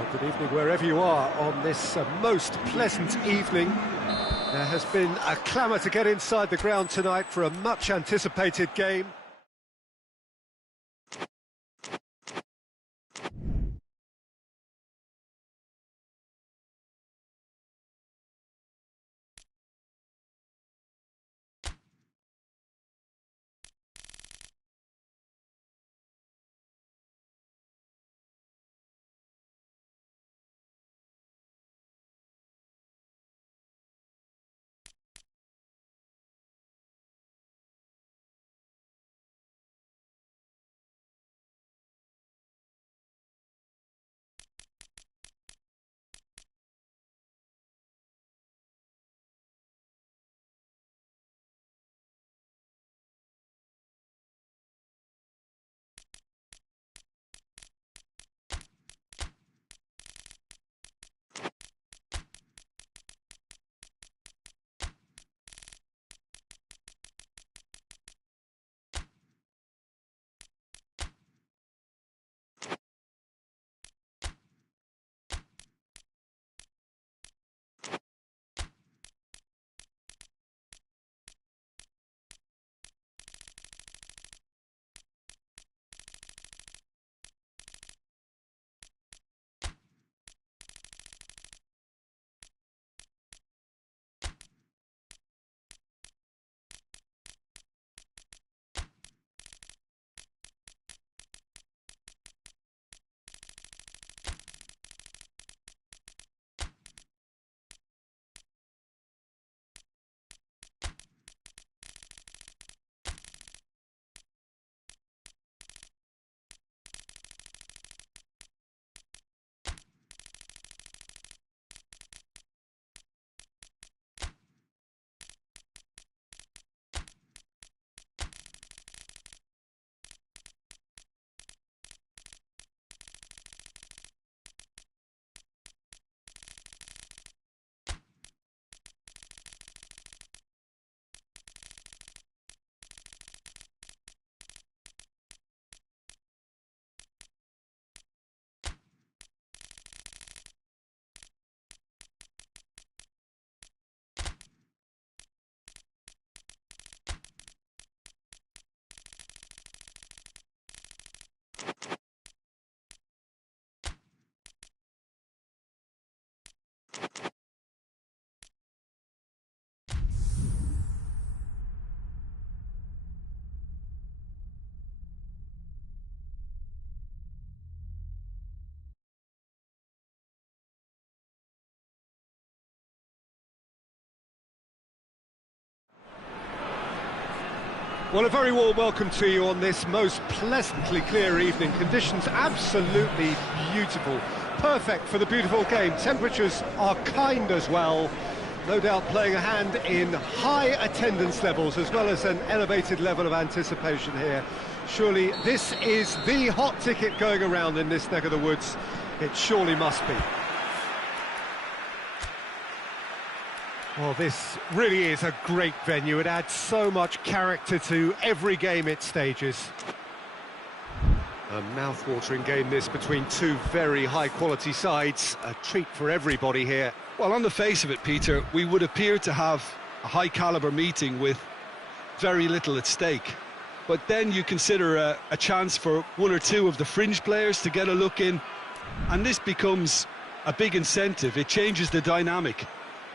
Well, good evening wherever you are on this most pleasant evening. There has been a clamour to get inside the ground tonight for a much-anticipated game. Well, a very warm welcome to you on this most pleasantly clear evening. Conditions absolutely beautiful. Perfect for the beautiful game. Temperatures are kind as well. No doubt playing a hand in high attendance levels as well as an elevated level of anticipation here. Surely this is the hot ticket going around in this neck of the woods. It surely must be. Well, this really is a great venue. It adds so much character to every game it stages. A mouth-watering game this between two very high-quality sides. A treat for everybody here. Well, on the face of it, Peter, we would appear to have a high-caliber meeting with very little at stake. But then you consider a chance for one or two of the fringe players to get a look in, and this becomes a big incentive. It changes the dynamic.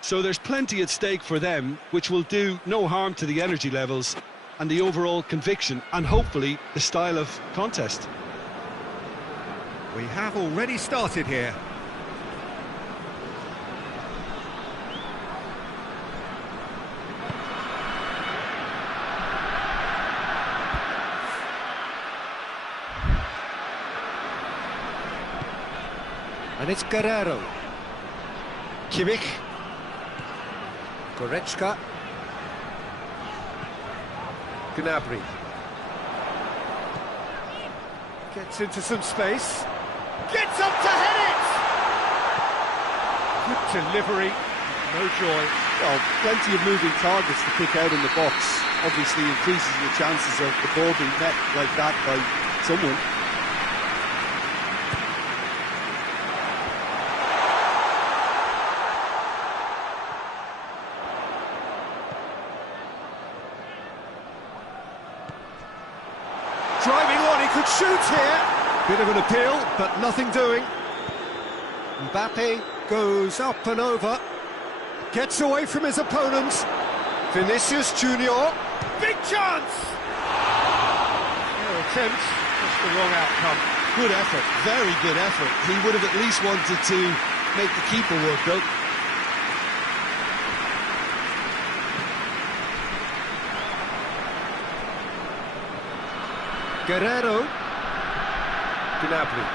So there's plenty at stake for them, which will do no harm to the energy levels and the overall conviction and hopefully the style of contest. We have already started here. And it's Guerrero. Kimmich. Goretzka. Gnabry. Gets into some space. Gets up to head it! Good delivery. No joy. Well, plenty of moving targets to pick out in the box. Obviously increases the chances of the ball being met like that by someone. Driving on, he could shoot here. Bit of an appeal, but nothing doing. Mbappe goes up and over. Gets away from his opponents. Vinicius Junior. Big chance! No attempt, just the wrong outcome. Good effort, very good effort. He would have at least wanted to make the keeper work, though. Guerrero. Gnabry.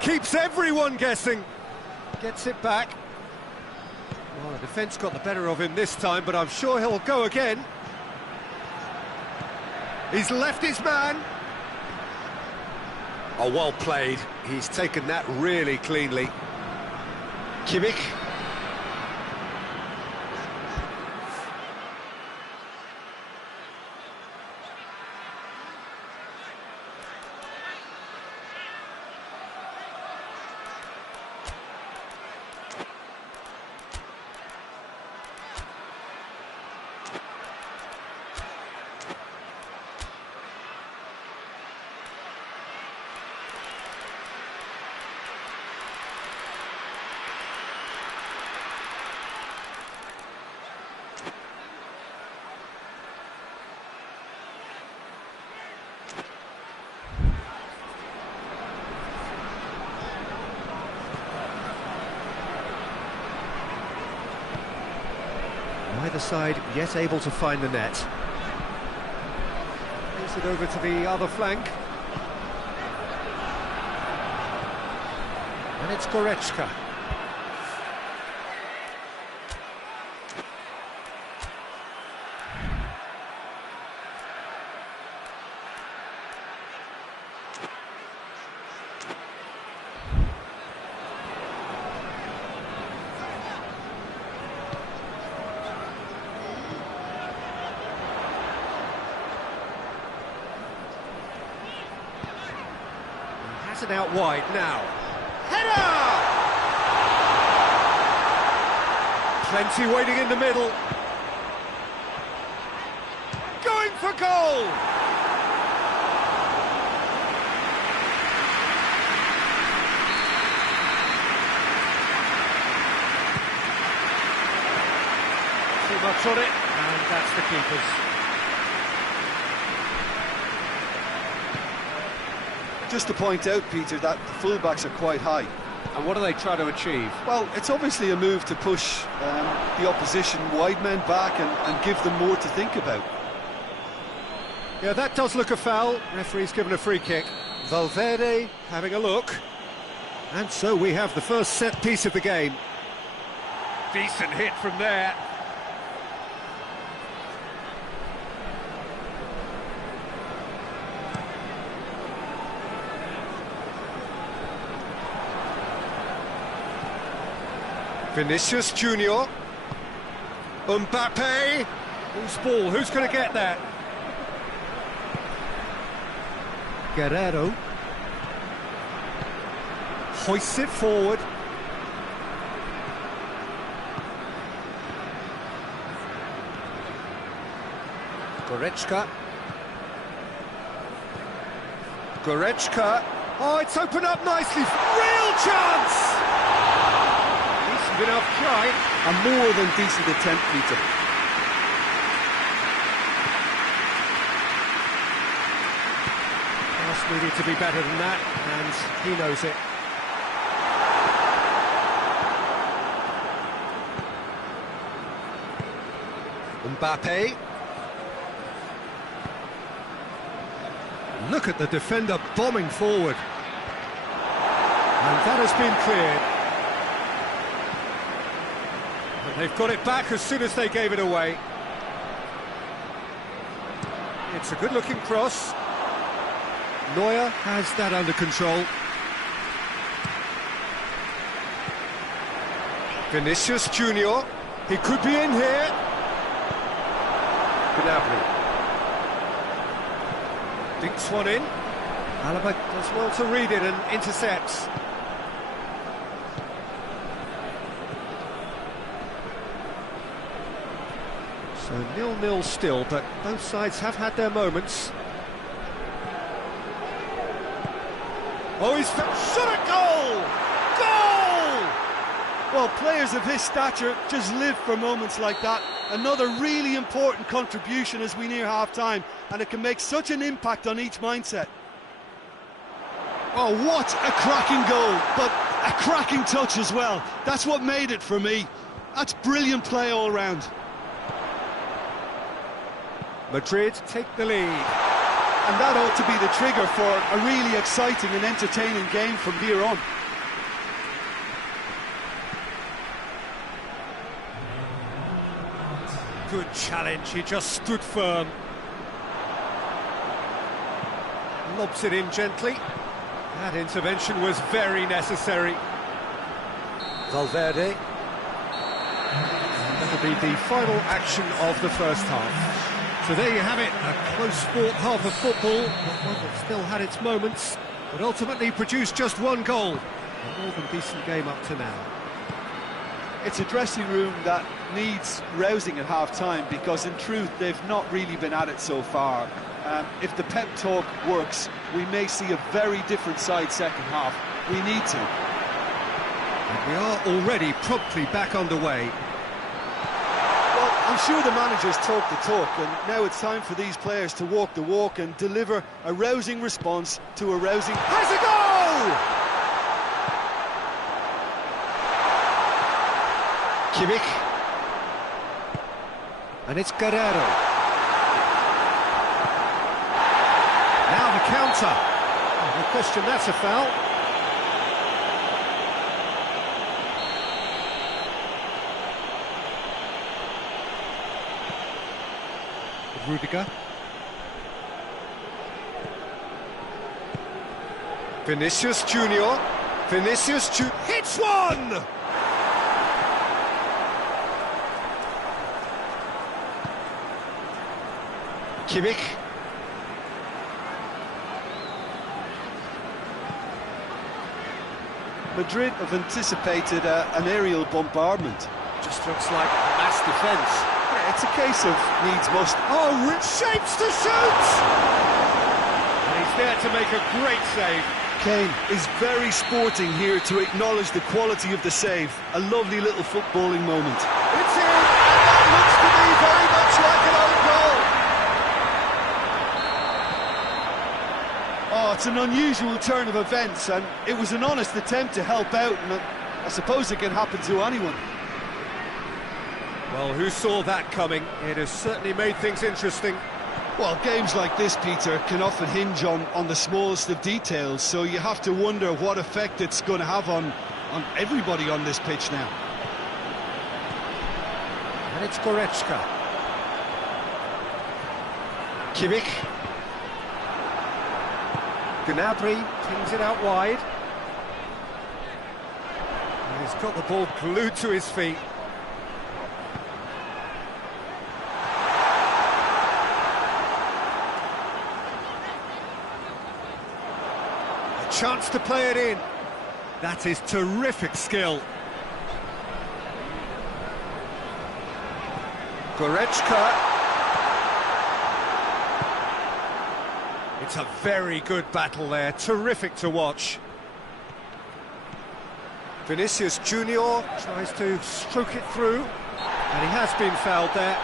Keeps everyone guessing. Gets it back. Well, the defence got the better of him this time, but I'm sure he'll go again. He's left his man. Oh, well played. He's taken that really cleanly. Kimmich. Neither side yet able to find the net. Plays it over to the other flank. And it's Goretzka. It out wide now. Header! Plenty waiting in the middle. Going for goal! Too much on it, and that's the keeper's. just to point out, Peter, that the fullbacks are quite high. And what do they try to achieve? Well, it's obviously a move to push the opposition wide men back and give them more to think about. Yeah, that does look a foul. Referee's given a free kick. Valverde having a look. And so we have the first set piece of the game. Decent hit from there. Vinicius Junior. Mbappe. Whose ball? Who's going to get that? Guerrero. Hoists it forward. Goretzka. Goretzka. Oh, it's opened up nicely. Real chance! Decent enough try. A more than decent attempt, Peter. Pass needed to be better than that, and he knows it. Mbappe. Look at the defender bombing forward. And that has been cleared. But they've got it back as soon as they gave it away. It's a good-looking cross. Neuer has that under control. Vinicius Junior. He could be in here. Gnabry. Dinks one in. Alaba does well to read it and intercepts. So 0-0 still, but both sides have had their moments. Oh, he's shot a goal! Goal! Well, players of his stature just live for moments like that. Another really important contribution as we near half-time, and it can make such an impact on each mindset. Oh, what a cracking goal, but a cracking touch as well. That's what made it for me. That's brilliant play all round. Madrid take the lead. And that ought to be the trigger for a really exciting and entertaining game from here on. Good challenge, he just stood firm. Lobs it in gently. That intervention was very necessary. Valverde. That'll be the final action of the first half. So there you have it, a close-fought half of football, one that still had its moments, but ultimately produced just one goal. A more than decent game up to now. It's a dressing room that needs rousing at half-time, because in truth they've not really been at it so far. If the pep talk works, we may see a very different side second half. We need to. And we are already promptly back underway. Well, I'm sure the managers talk the talk, and now it's time for these players to walk the walk and deliver a rousing response to a rousing... Has a goal! Kimmich. And it's Guerrero. Now the counter. No question, that's a foul. Rudiger. Vinicius Junior. Vinicius Junior hits one! Kimmich. Madrid have anticipated an aerial bombardment. Just looks like mass defence. Yeah, it's a case of needs must. Oh, shapes to shoot! And he's there to make a great save. Kane is very sporting here to acknowledge the quality of the save. A lovely little footballing moment. It's in, and that looks to be very much like an own goal. Oh, Oh, it's an unusual turn of events, and it was an honest attempt to help out, and I suppose it can happen to anyone. Well, who saw that coming? It has certainly made things interesting. Well, games like this, Peter, can often hinge on the smallest of details, so you have to wonder what effect it's going to have on everybody on this pitch now. And it's Goretzka. Kimmich. Gnabry pings it out wide. And he's got the ball glued to his feet. A chance to play it in. That is terrific skill. Goretzka. It's a very good battle there, terrific to watch. Vinicius Junior tries to stroke it through, and he has been fouled there.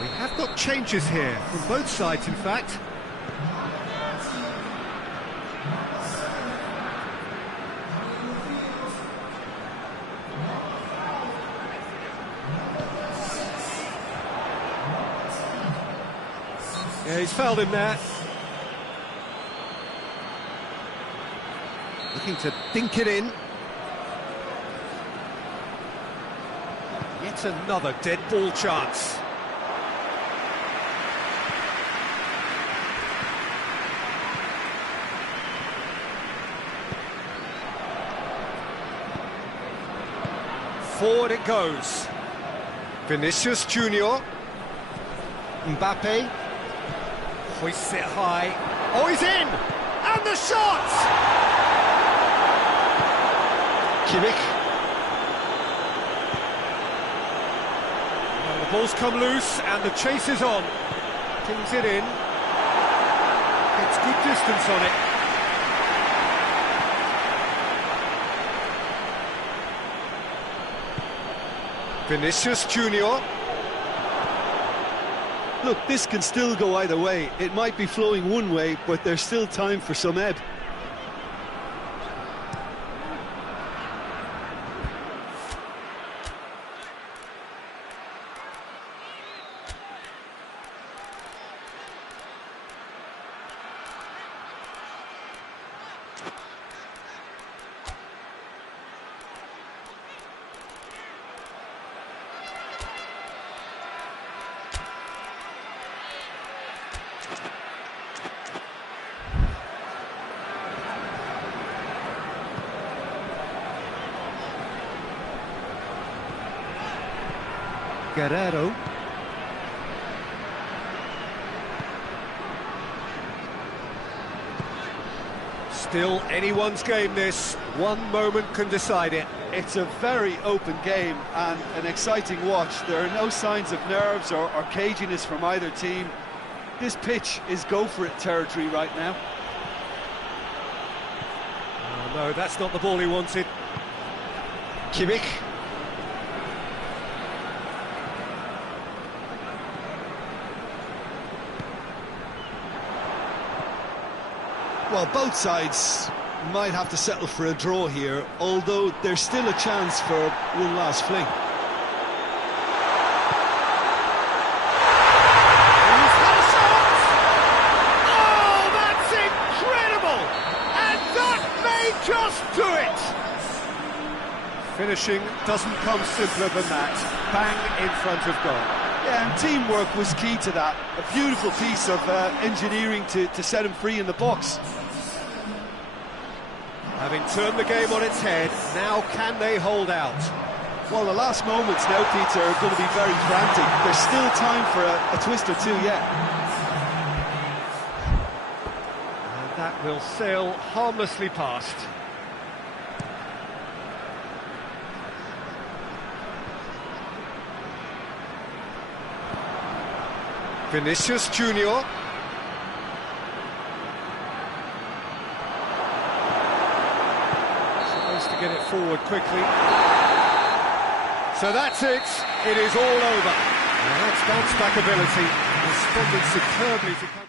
We have got changes here, from both sides in fact. Yeah, he's fouled him there. Looking to dink it in. Yet another dead ball chance. Forward it goes. Vinicius Junior. Mbappe. Hoists it high. Oh, he's in! And the shot! Kimmich. Well, the ball's come loose and the chase is on. Pings it in. Gets good distance on it. Vinicius Junior. Look, this can still go either way. It might be flowing one way, but there's still time for some ebb. Guerrero. Still anyone's game this. One moment can decide it. It's a very open game and an exciting watch. There are no signs of nerves or caginess from either team. This pitch is go-for-it territory right now. Oh, no, that's not the ball he wanted. Kimmich. Well, both sides might have to settle for a draw here, although there's still a chance for one last fling. He's got a shot! Oh, that's incredible! And that may just do it! Finishing doesn't come simpler than that. Bang in front of goal. Yeah, and teamwork was key to that. A beautiful piece of engineering to set him free in the box. Having turned the game on its head, now can they hold out? Well, the last moments now, Peter, are going to be very frantic. There's still time for a twist or two yet. And that will sail harmlessly past. Vinicius Junior. Supposed to get it forward quickly. So that's it. It is all over. Now that's bounce-back ability. Responded superbly to come.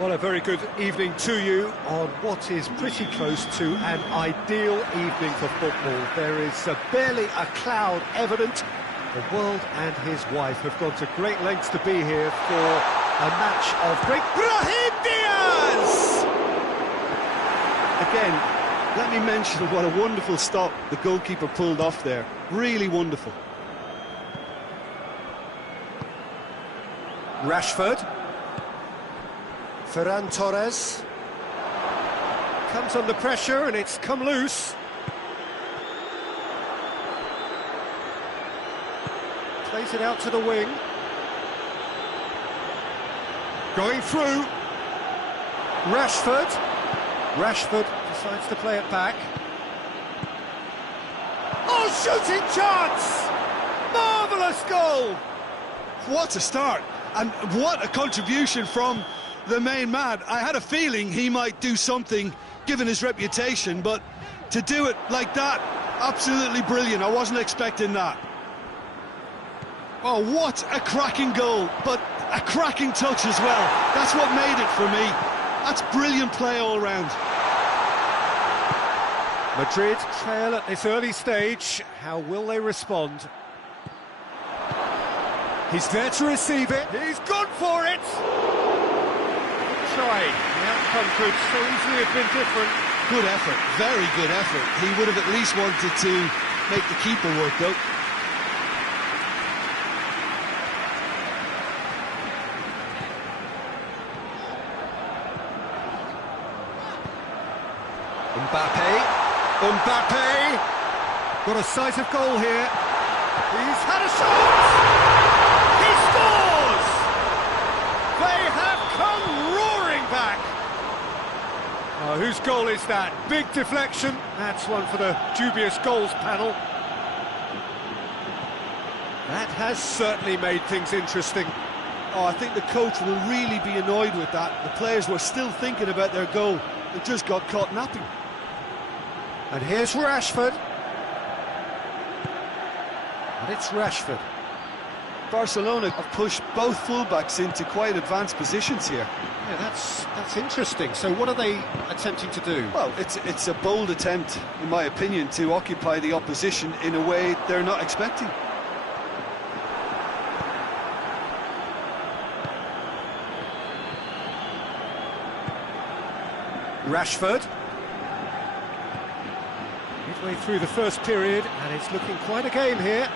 Well, a very good evening to you on what is pretty close to an ideal evening for football. There is barely a cloud evident. The world and his wife have gone to great lengths to be here for a match of great... Brahim Diaz! Again, let me mention what a wonderful stop the goalkeeper pulled off there. Really wonderful. Rashford. Ferran Torres comes under pressure and it's come loose. Plays it out to the wing. Going through. Rashford. Rashford decides to play it back. Oh, shooting chance! Marvellous goal! What a start, and what a contribution from the main man. I had a feeling he might do something given his reputation, but to do it like that, absolutely brilliant. I wasn't expecting that. Oh, what a cracking goal, but a cracking touch as well. That's what made it for me. That's brilliant play all round. Madrid trail at this early stage. How will they respond? He's there to receive it. He's gone for it. try. The outcome could so easily have been different. Good effort, very good effort. He would have at least wanted to make the keeper work, though. Mbappe! Got a sight of goal here. He's had a shot! He scores! They have come roaring back! Oh, whose goal is that? Big deflection. That's one for the dubious goals panel. That has certainly made things interesting. Oh, I think the coach will really be annoyed with that. The players were still thinking about their goal. They just got caught napping. And here's Rashford. And it's Rashford. Barcelona have pushed both fullbacks into quite advanced positions here. Yeah, that's interesting. So what are they attempting to do? Well, it's a bold attempt, in my opinion, to occupy the opposition in a way they're not expecting. Rashford. Midway through the first period, and it's looking quite a game here.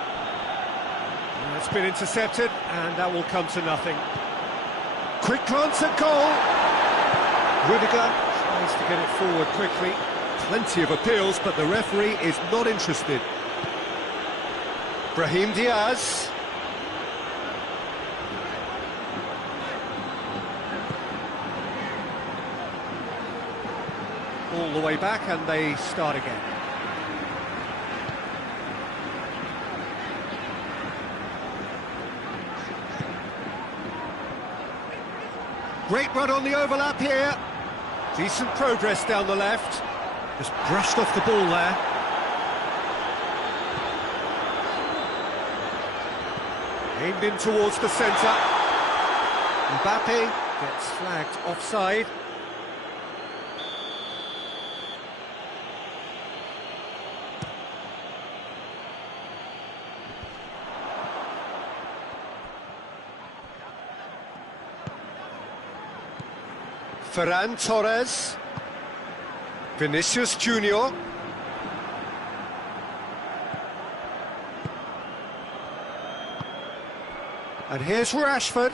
And it's been intercepted, and that will come to nothing. Quick glance at goal. Rudiger tries to get it forward quickly. Plenty of appeals, but the referee is not interested. Brahim Diaz. All the way back, and they start again. Great run on the overlap here. Decent progress down the left. Just brushed off the ball there. Aimed in towards the centre. Mbappe gets flagged offside. Ferran Torres, Vinicius Junior, and here's Rashford,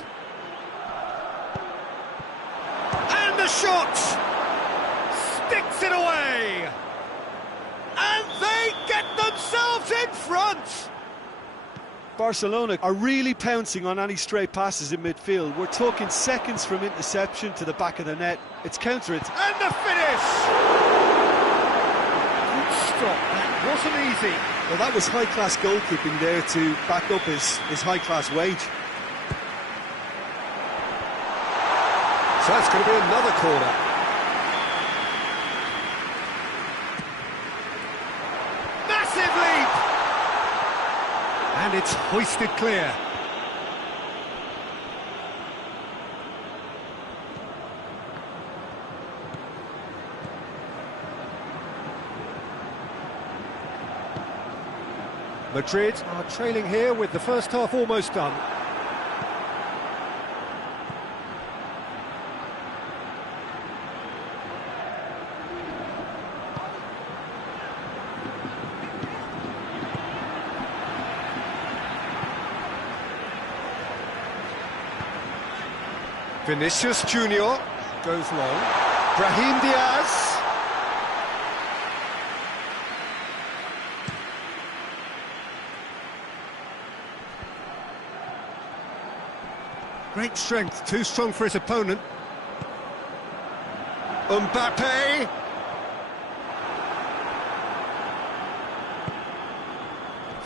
and the shot, sticks it away, and they get themselves in front. Barcelona are really pouncing on any stray passes in midfield. We're talking seconds from interception to the back of the net. It's counter-attack. And the finish! Good stop, that wasn't easy. Well, that was high-class goalkeeping there to back up his high-class wage. So that's going to be another corner. Massive leap! And it's hoisted clear. Madrid are trailing here with the first half almost done. Vinicius Junior goes long. Brahim Diaz. Great strength, too strong for his opponent. Mbappe.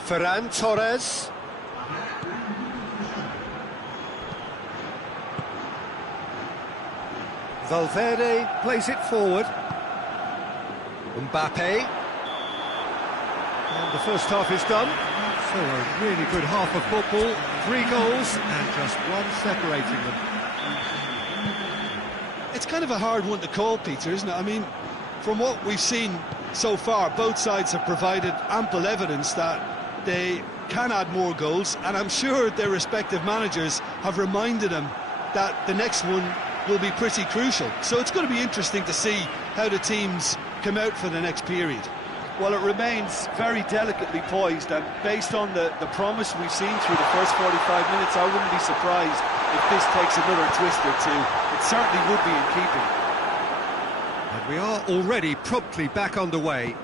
Ferran Torres. Valverde plays it forward. Mbappe. And the first half is done. So a really good half of football. 3 goals and just one separating them. It's kind of a hard one to call, Peter, isn't it? I mean, from what we've seen so far, both sides have provided ample evidence that they can add more goals, and I'm sure their respective managers have reminded them that the next one will be pretty crucial. So it's going to be interesting to see how the teams come out for the next period. Well, it remains very delicately poised, and based on the promise we've seen through the first 45 minutes, I wouldn't be surprised if this takes another twist or two. It certainly would be in keeping. And we are already promptly back underway.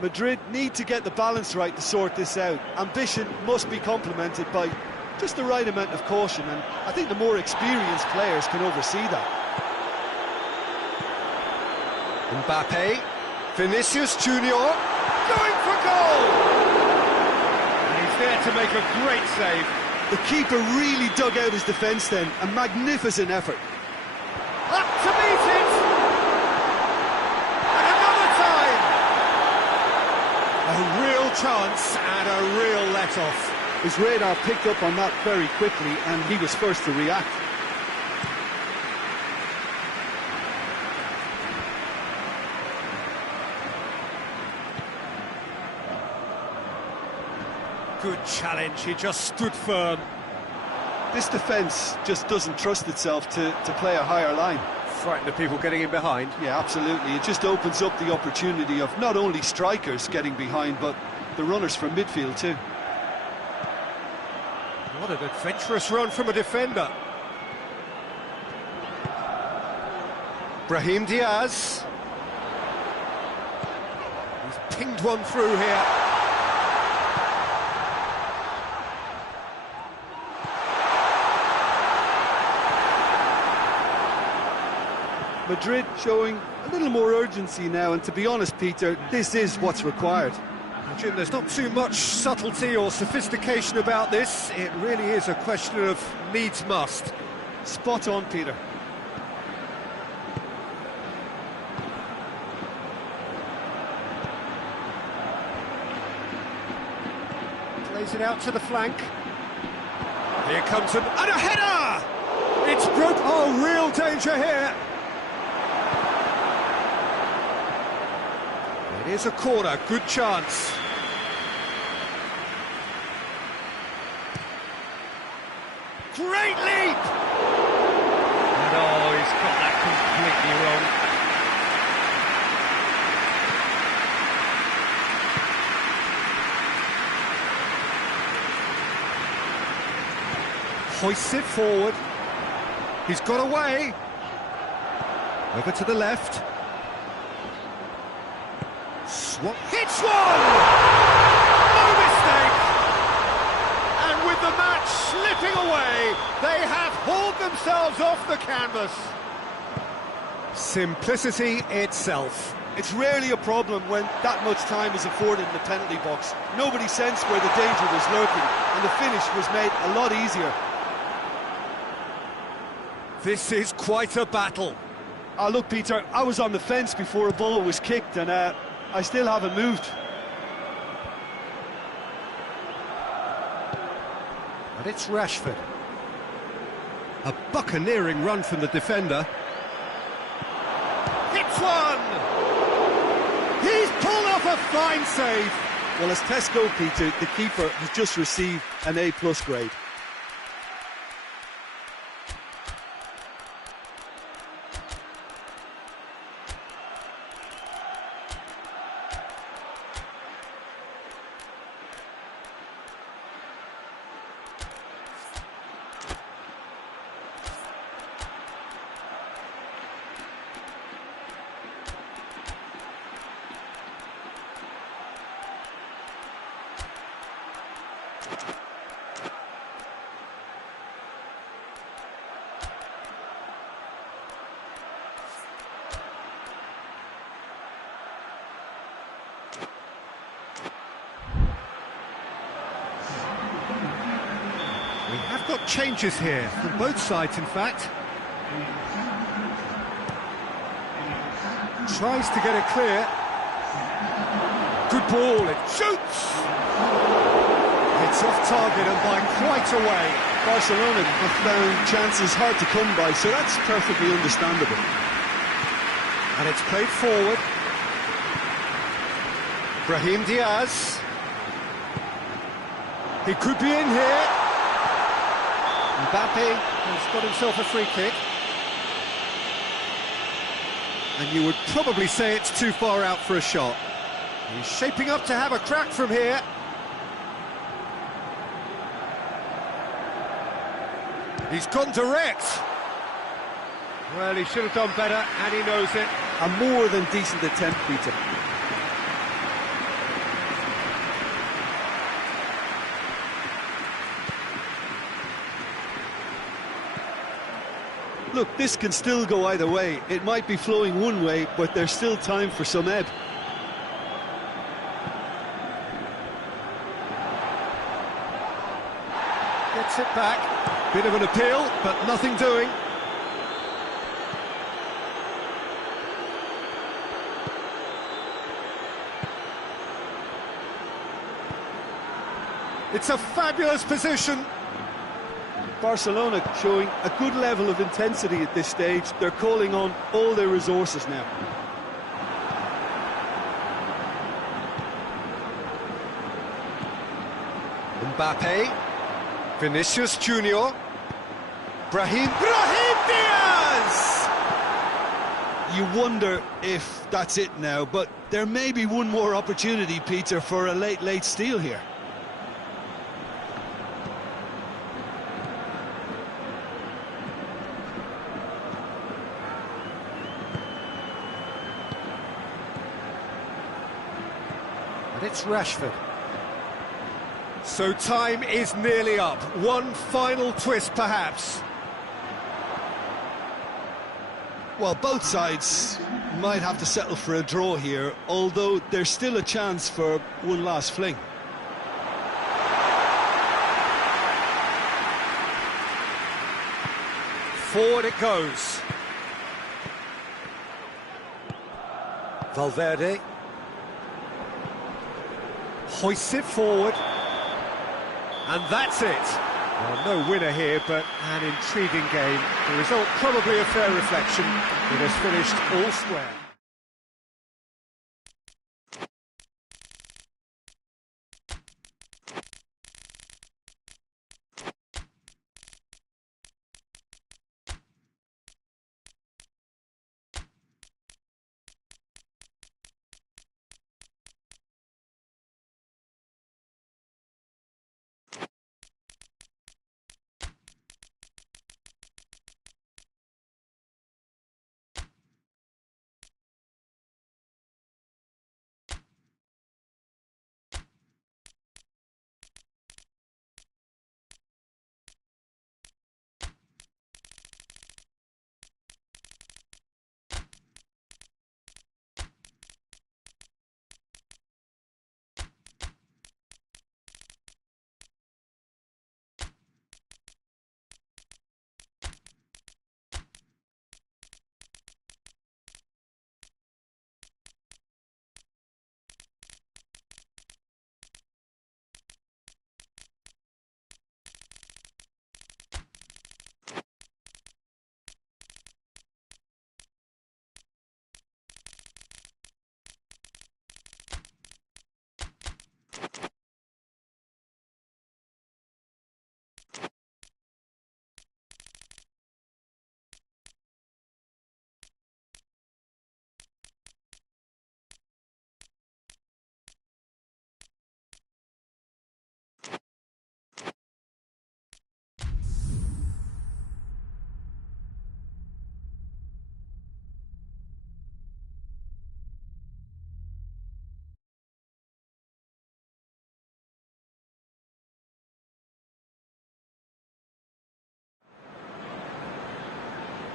Madrid need to get the balance right to sort this out. Ambition must be complemented by just the right amount of caution, and I think the more experienced players can oversee that. Mbappe, Vinicius Junior, going for goal! And he's there to make a great save. The keeper really dug out his defence then, a magnificent effort. Up to meet it! And another time! A real chance and a real let-off. His radar picked up on that very quickly, and he was first to react. Good challenge, he just stood firm. This defence just doesn't trust itself to play a higher line. Frighten the people getting in behind. Yeah, absolutely. It just opens up the opportunity of not only strikers getting behind, but the runners from midfield too. What an adventurous run from a defender. Brahim Diaz. He's pinged one through here. Madrid showing a little more urgency now, and to be honest, Peter, this is what's required. Jim, there's not too much subtlety or sophistication about this. It really is a question of needs must. Spot on, Peter. Plays it out to the flank. Here comes and a header! It's broke. Oh, real danger here. It is a corner, good chance. Great leap! And oh, he's got that completely wrong. Hoists it forward. He's got away. Over to the left. Hits one! No mistake! And with the match slipping away, they have hauled themselves off the canvas. Simplicity itself. It's rarely a problem when that much time is afforded in the penalty box. Nobody sensed where the danger was lurking, and the finish was made a lot easier. This is quite a battle. Look, Peter, I was on the fence before a ball was kicked, and I still haven't moved. And it's Rashford. A buccaneering run from the defender. Hits one! He's pulled off a fine save. Well, as tests go, Peter, the keeper has just received an A+ grade. We have got changes here, from both sides in fact. Tries to get it clear. Good ball, it shoots! It's off target and by quite a way. Barcelona have found chances hard to come by, so that's perfectly understandable. And it's played forward. Brahim Diaz. He could be in here. Mbappe. has got himself a free kick. And you would probably say it's too far out for a shot. He's shaping up to have a crack from here. He's gone direct. Well, he should have done better, and he knows it. A more than decent attempt, Peter. Look, this can still go either way. It might be flowing one way, but there's still time for some ebb. Gets it back. Bit of an appeal, but nothing doing. It's a fabulous position. Barcelona showing a good level of intensity at this stage. They're calling on all their resources now. Mbappe, Vinicius Junior, Brahim Diaz! You wonder if that's it now, but there may be one more opportunity, Peter, for a late steal here. And it's Rashford. So time is nearly up. One final twist, perhaps. Well, both sides might have to settle for a draw here, although there's still a chance for one last fling. Forward it goes. Valverde hoists it forward. And that's it. Well, no winner here, but an intriguing game. The result probably a fair reflection. It has finished all square.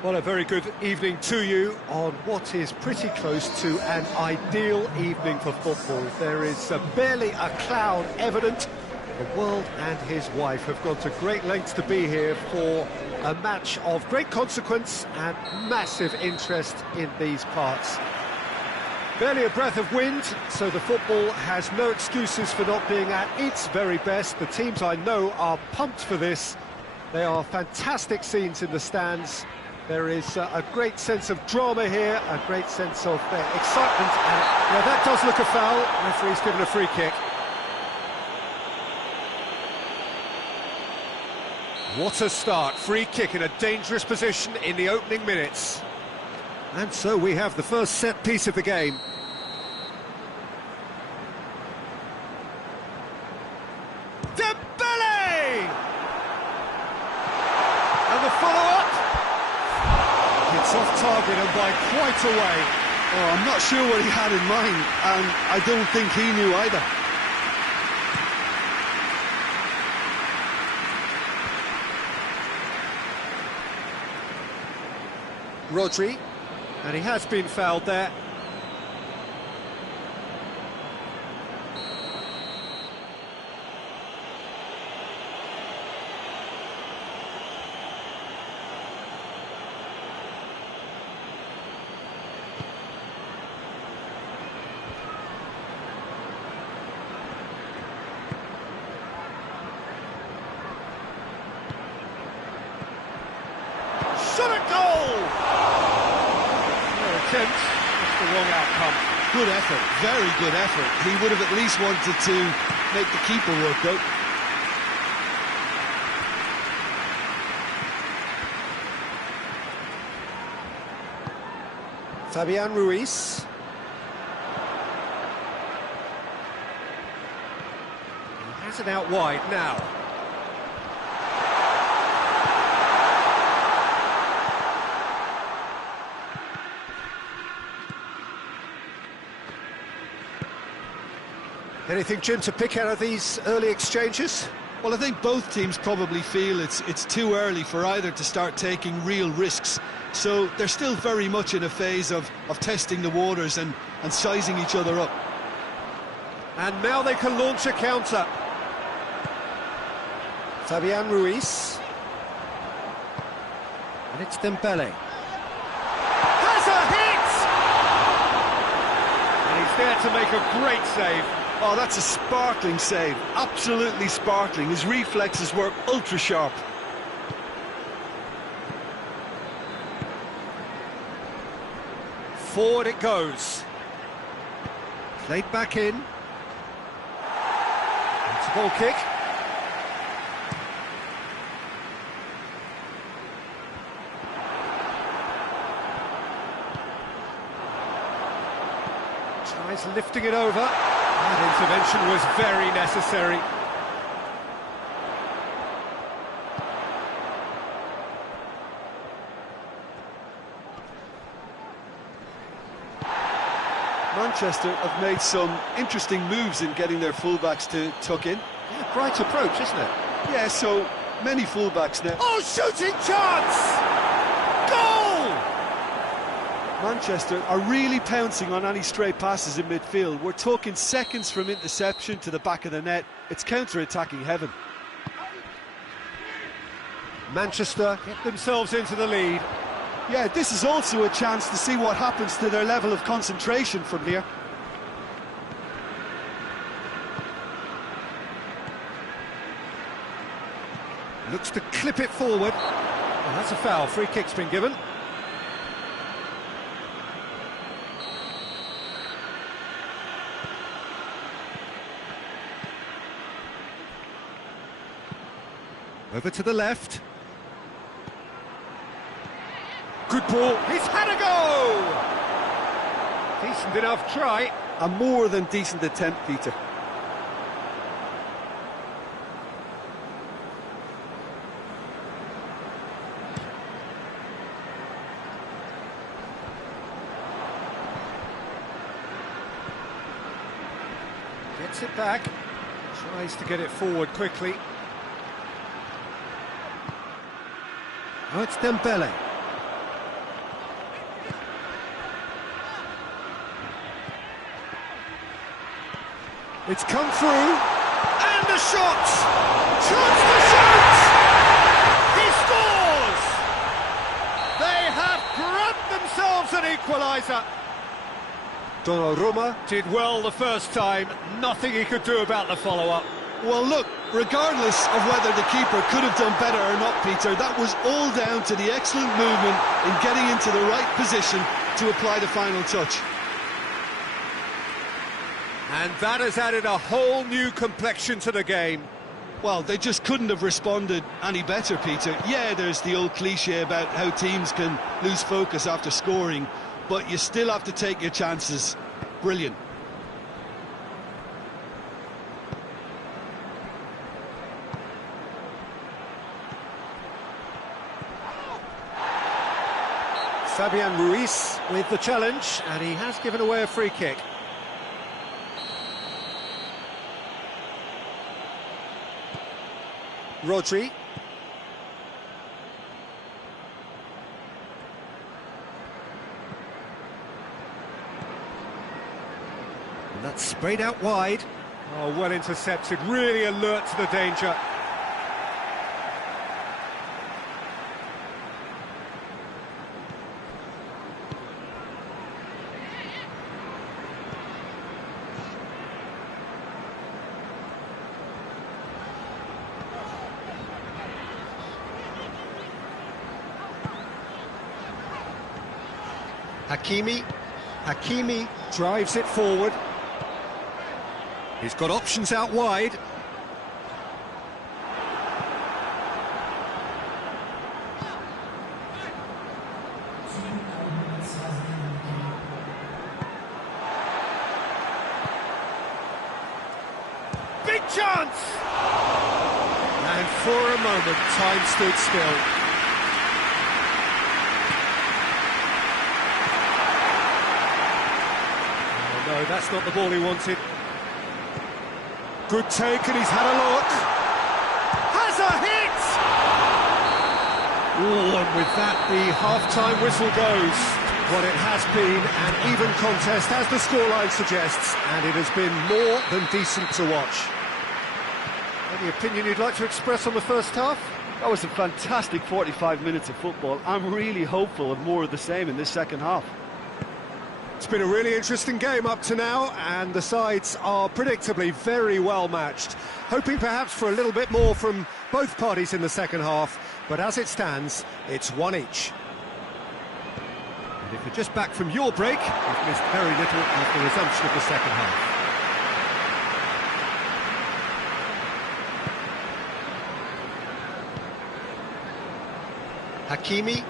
Well, a very good evening to you on what is pretty close to an ideal evening for football. There is barely a cloud evident. The world and his wife have gone to great lengths to be here for a match of great consequence and massive interest in these parts. Barely a breath of wind, so the football has no excuses for not being at its very best. The teams I know are pumped for this. They are fantastic scenes in the stands. There is a great sense of drama here, a great sense of excitement, and yeah, that does look a foul. Referee's given a free kick. What a start, free kick in a dangerous position in the opening minutes. And so we have the first set piece of the game. Dembele! And the follow-up? It's off target and by quite a way. Oh, I'm not sure what he had in mind, and I don't think he knew either. Rodri, and he has been fouled there. Shot at goal! Attempt, that's the wrong outcome. Good effort, very good effort. He would have at least wanted to make the keeper work though. Fabian Ruiz. He has it out wide now. Anything, Jim, to pick out of these early exchanges? Well, I think both teams probably feel it's too early for either to start taking real risks. So they're still very much in a phase of testing the waters and sizing each other up. And now they can launch a counter. Fabian Ruiz. And it's Dembele. Has a hit! And he's there to make a great save. Oh, that's a sparkling save, absolutely sparkling. His reflexes were ultra sharp. Forward it goes. Played back in. It's a ball kick. Tries lifting it over. That intervention was very necessary. Manchester have made some interesting moves in getting their fullbacks to tuck in. Yeah, bright approach, isn't it? Yeah, so many fullbacks now. Oh, shooting chance! Goal! Manchester are really pouncing on any stray passes in midfield. We're talking seconds from interception to the back of the net. It's counter-attacking heaven. Manchester get themselves into the lead. Yeah, this is also a chance to see what happens to their level of concentration from here. Looks to clip it forward. Well, that's a foul. Free kick's been given. Over to the left. Good ball. He's had a go! Decent enough try. A more than decent attempt, Peter. Gets it back. Tries to get it forward quickly. Oh, it's Dembele. It's come through, and the shot! Chance to shoot! He scores! They have grabbed themselves an equaliser. Donnarumma did well the first time, nothing he could do about the follow-up. Well, look, regardless of whether the keeper could have done better or not, Peter, that was all down to the excellent movement in getting into the right position to apply the final touch. And that has added a whole new complexion to the game. Well, they just couldn't have responded any better, Peter. Yeah, there's the old cliche about how teams can lose focus after scoring, but you still have to take your chances. Brilliant. Fabian Ruiz with the challenge, and he has given away a free kick. Rodri. And that's sprayed out wide. Oh, well intercepted, really alert to the danger. Hakimi drives it forward. He's got options out wide. Big chance! And for a moment, time stood still. No, that's not the ball he wanted. Good take, and he's had a look. Has a hit! Ooh, and with that, the half-time whistle goes. What it has been an even contest, as the scoreline suggests, and it has been more than decent to watch. Any opinion you'd like to express on the first half? That was a fantastic 45 minutes of football. I'm really hopeful of more of the same in this second half. It's been a really interesting game up to now, and the sides are predictably very well matched. Hoping perhaps for a little bit more from both parties in the second half, but as it stands, it's one each. And if you're just back from your break, you've missed very little of the resumption of the second half. Hakimi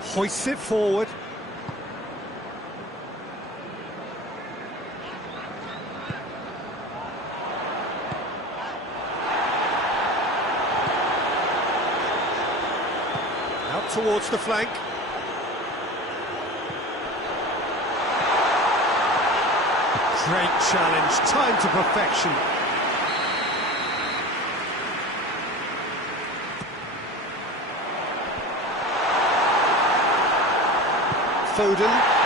hoists it forward. Out towards the flank. Great challenge, time to perfection. Foden.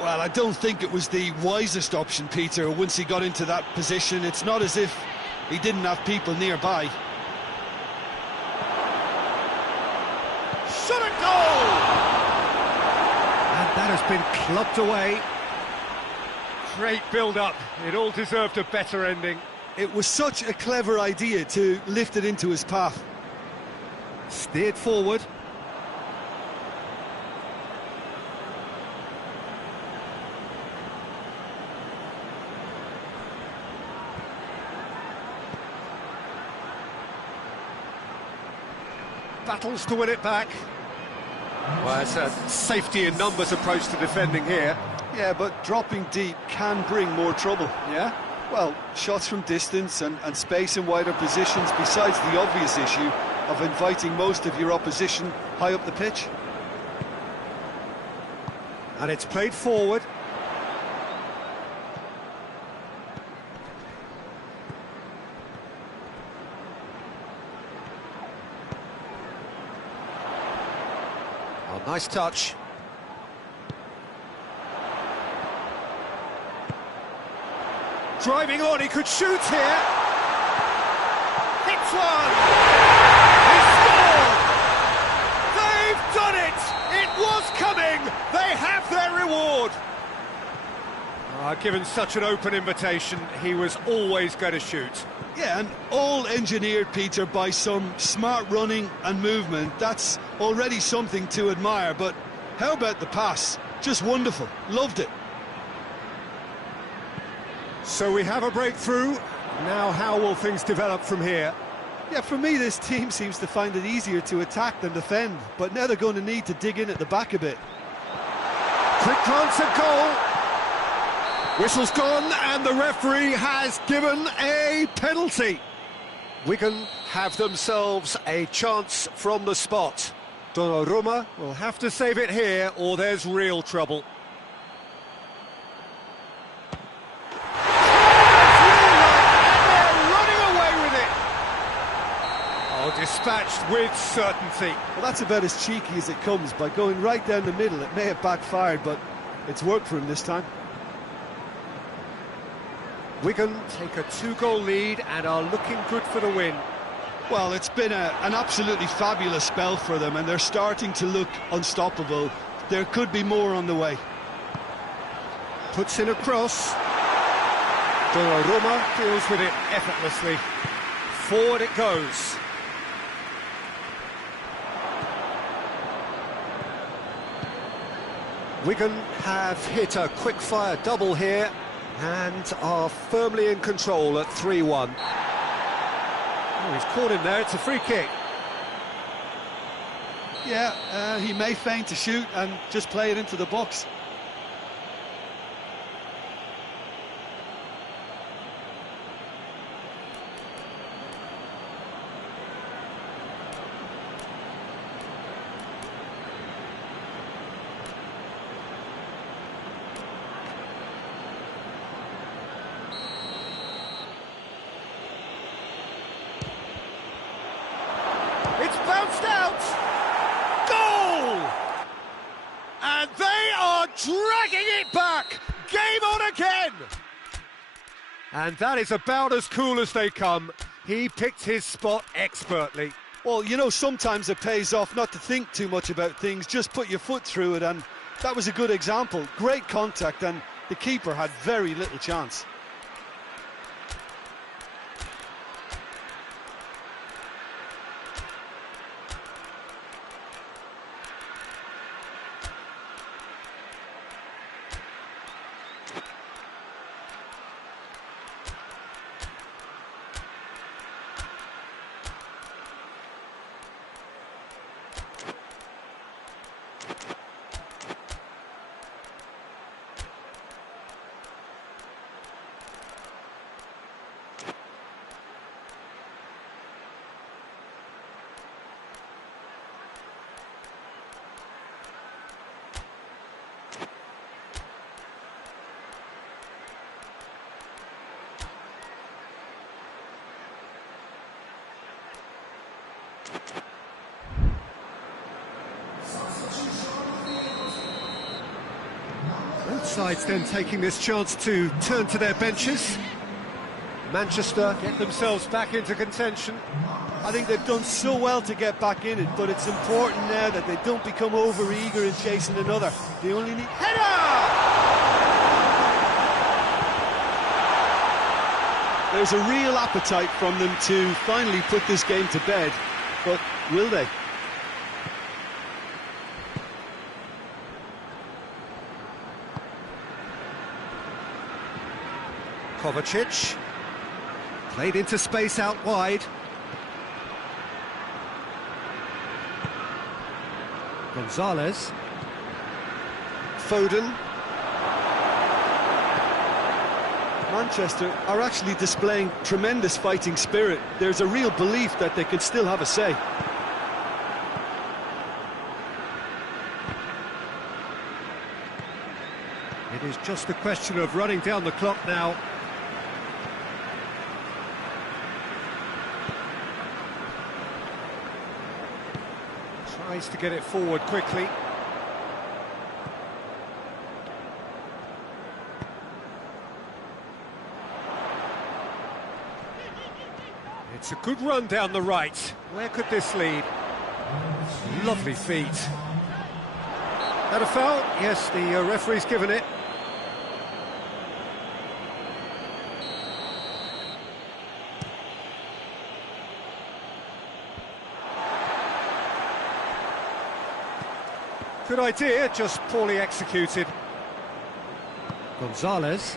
Well, I don't think it was the wisest option, Peter, once he got into that position. It's not as if he didn't have people nearby. Shot a goal! And that has been clubbed away. Great build-up. It all deserved a better ending. It was such a clever idea to lift it into his path. Steered forward. Battles to win it back. Well, it's a safety in numbers approach to defending here. Yeah, but dropping deep can bring more trouble. Yeah? Well, shots from distance and space in wider positions, besides the obvious issue of inviting most of your opposition high up the pitch. And it's played forward. Oh, nice touch. Driving on, he could shoot here. Hits one! He scored! They've done it! It was coming! They have their reward! Given such an open invitation, he was always going to shoot. Yeah, and all engineered, Peter, by some smart running and movement. That's already something to admire, but how about the pass? Just wonderful. Loved it. So we have a breakthrough. Now how will things develop from here? Yeah, for me, this team seems to find it easier to attack than defend, but now they're going to need to dig in at the back a bit. Quick glance at goal. Whistle's gone, and the referee has given a penalty. Wigan have themselves a chance from the spot. Donnarumma will have to save it here, or there's real trouble. Dispatched with certainty. Well, that's about as cheeky as it comes. By going right down the middle, it may have backfired, but it's worked for him this time. Wigan take a 2-goal lead and are looking good for the win. Well, it's been an absolutely fabulous spell for them, and they're starting to look unstoppable. There could be more on the way. Puts in a cross. Donnarumma deals with it effortlessly. Forward it goes. Wigan have hit a quick-fire double here and are firmly in control at 3-1. Oh, he's caught him there, it's a free kick. Yeah, he may feign to shoot and just play it into the box. It's bounced out! Goal! And they are dragging it back! Game on again! And that is about as cool as they come. He picked his spot expertly. Well, you know, sometimes it pays off not to think too much about things, just put your foot through it, and that was a good example. Great contact, and the keeper had very little chance. Both sides then taking this chance to turn to their benches. Manchester get themselves back into contention. I think they've done so well to get back in it, but it's important now that they don't become over-eager in chasing another. They only need... Header! There's a real appetite from them to finally put this game to bed, but will they? Kovacic, played into space out wide. Gonzalez. Foden. Manchester are actually displaying tremendous fighting spirit. There's a real belief that they can still have a say. It is just a question of running down the clock now. Tries to get it forward quickly. It's a good run down the right. Where could this lead? Lovely feet. That a foul? Yes, the referee's given it. Good idea, just poorly executed. Gonzalez.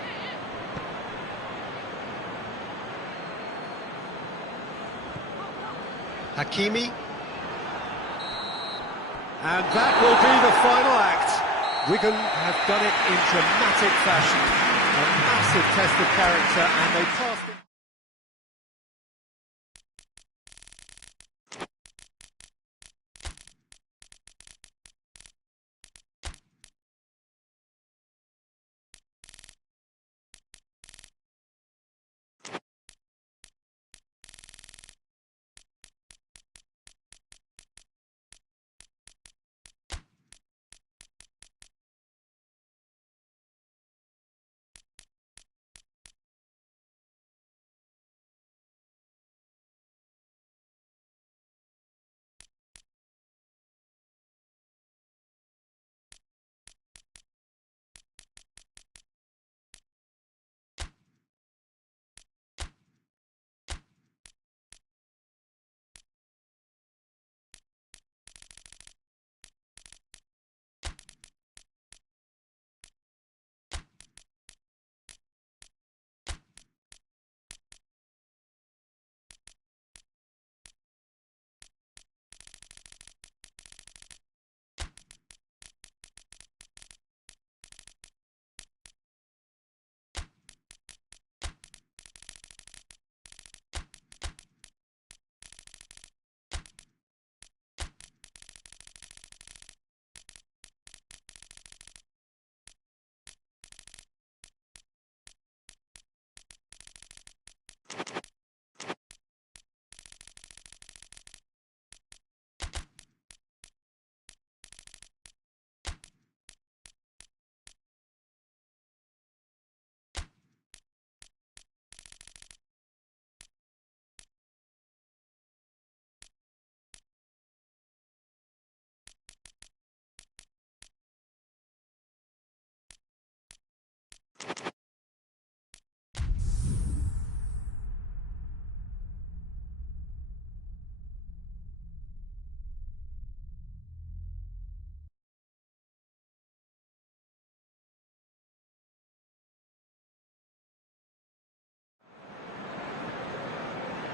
Hakimi. And that will be the final act. Wigan have done it in dramatic fashion. A massive test of character, and they passed it.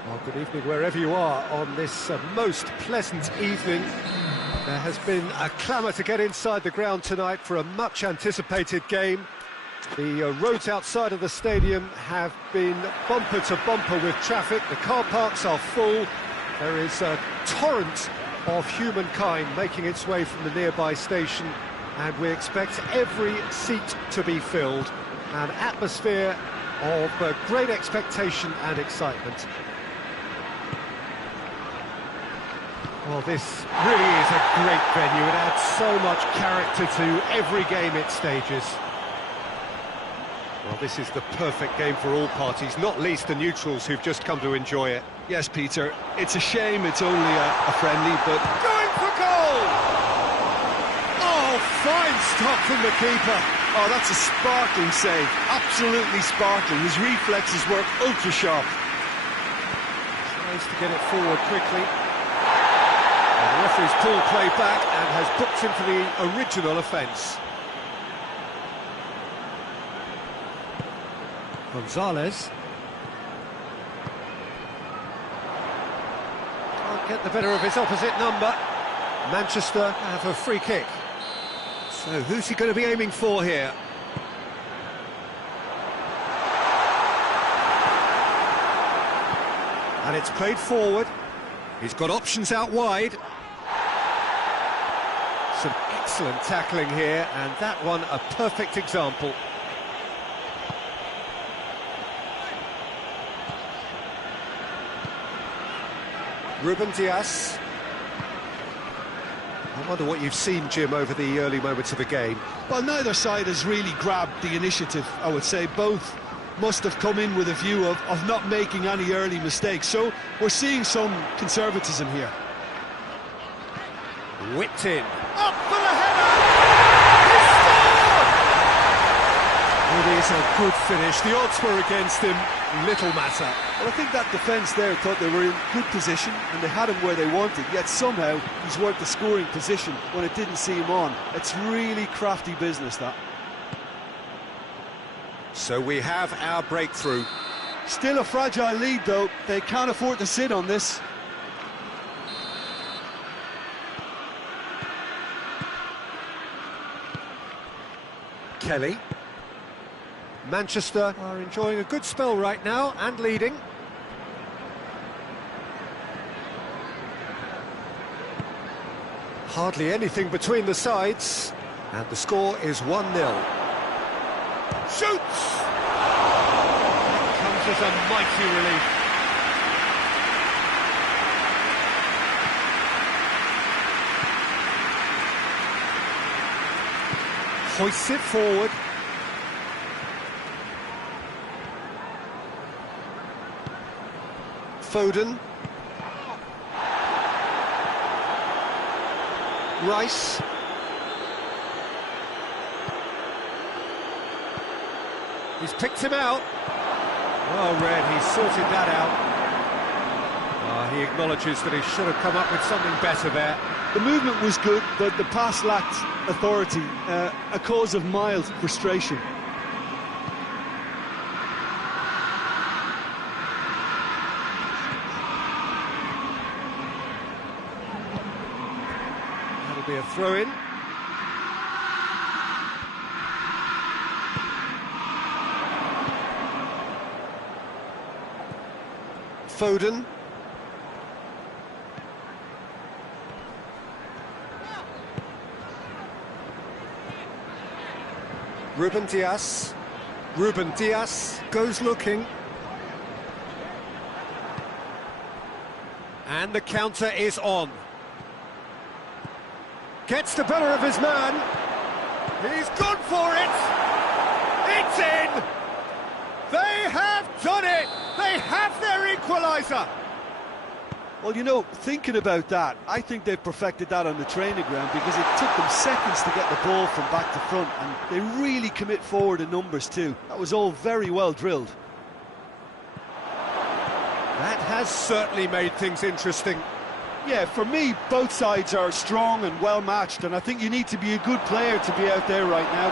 Well, good evening wherever you are on this most pleasant evening. There has been a clamour to get inside the ground tonight for a much anticipated game. The roads outside of the stadium have been bumper to bumper with traffic. The car parks are full. There is a torrent of humankind making its way from the nearby station, and we expect every seat to be filled. An atmosphere of great expectation and excitement. Well, this really is a great venue. It adds so much character to every game it stages. Well, this is the perfect game for all parties, not least the neutrals who've just come to enjoy it. Yes, Peter, it's a shame it's only a friendly, but... Going for goal! Oh, fine stop from the keeper. Oh, that's a sparkling save. Absolutely sparkling. His reflexes work ultra-sharp. Tries to get it forward quickly. And the referee's pulled play back and has booked him for the original offence. Gonzalez. Can't get the better of his opposite number. Manchester have a free kick. So who's he going to be aiming for here? And it's played forward. He's got options out wide. Some excellent tackling here, and that one a perfect example. Ruben Dias. I wonder what you've seen, Jim, over the early moments of the game. Well, neither side has really grabbed the initiative, I would say. Both must have come in with a view of not making any early mistakes. So we're seeing some conservatism here. Whipped in. Up for the header! He scored! It That is a good finish. The odds were against him, little matter. Well, I think that defence there thought they were in good position and they had him where they wanted, yet somehow he's worked the scoring position when it didn't see him on. It's really crafty business, that. So we have our breakthrough. Still a fragile lead, though. They can't afford to sit on this. Kelly. Manchester are enjoying a good spell right now and leading. Hardly anything between the sides, and the score is 1-0. Shoots! That comes as a mighty relief. Hoists it forward. Foden. Rice. He's picked him out. Well read, he sorted that out. He acknowledges that he should have come up with something better there. The movement was good, but the pass lacked authority, a cause of mild frustration. That'll be a throw-in. Foden. Ruben Dias. Ruben Dias goes looking. And the counter is on. Gets the better of his man. He's gone for it. It's in. They have done it. They have their equaliser. Well, you know, thinking about that, I think they've perfected that on the training ground because it took them seconds to get the ball from back to front, and they really commit forward in numbers too. That was all very well drilled. That has certainly made things interesting. Yeah, for me, both sides are strong and well matched, and I think you need to be a good player to be out there right now.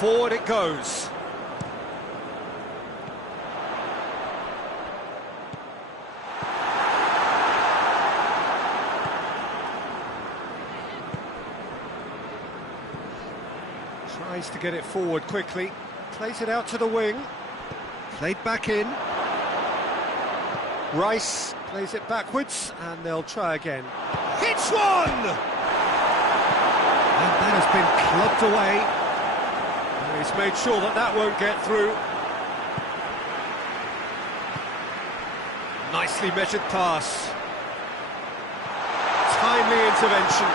Forward it goes. Tries to get it forward quickly. Plays it out to the wing. Played back in. Rice plays it backwards, and they'll try again. Hits one! And that has been clubbed away. And he's made sure that that won't get through. Nicely measured pass. Timely intervention.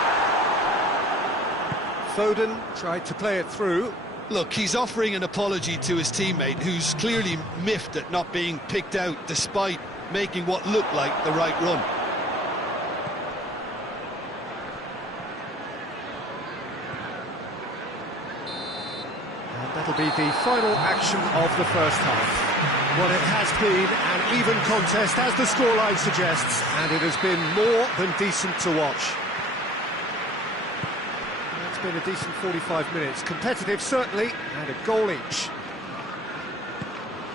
Foden tried to play it through. Look, he's offering an apology to his teammate, who's clearly miffed at not being picked out despite making what looked like the right run. And that'll be the final action of the first half. Well, it has been an even contest, as the scoreline suggests, and it has been more than decent to watch. It's been a decent 45 minutes. Competitive, certainly, and a goal each.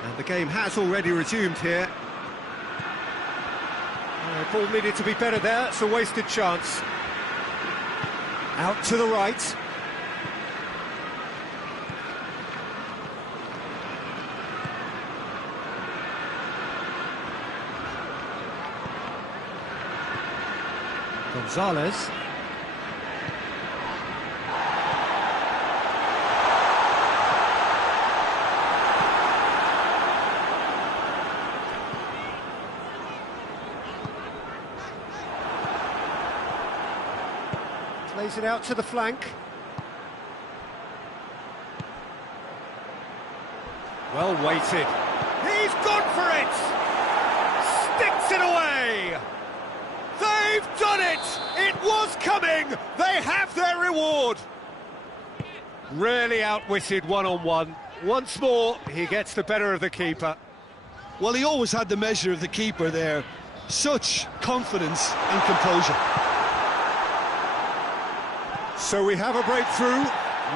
And the game has already resumed here. Ball needed to be better there. It's a wasted chance. Out to the right. Gonzalez. Plays it out to the flank. Well weighted. He's gone for it! Sticks it away! They've done it! It was coming! They have their reward! Really outwitted one-on-one. Once more, he gets the better of the keeper. Well, he always had the measure of the keeper there. Such confidence and composure. So we have a breakthrough.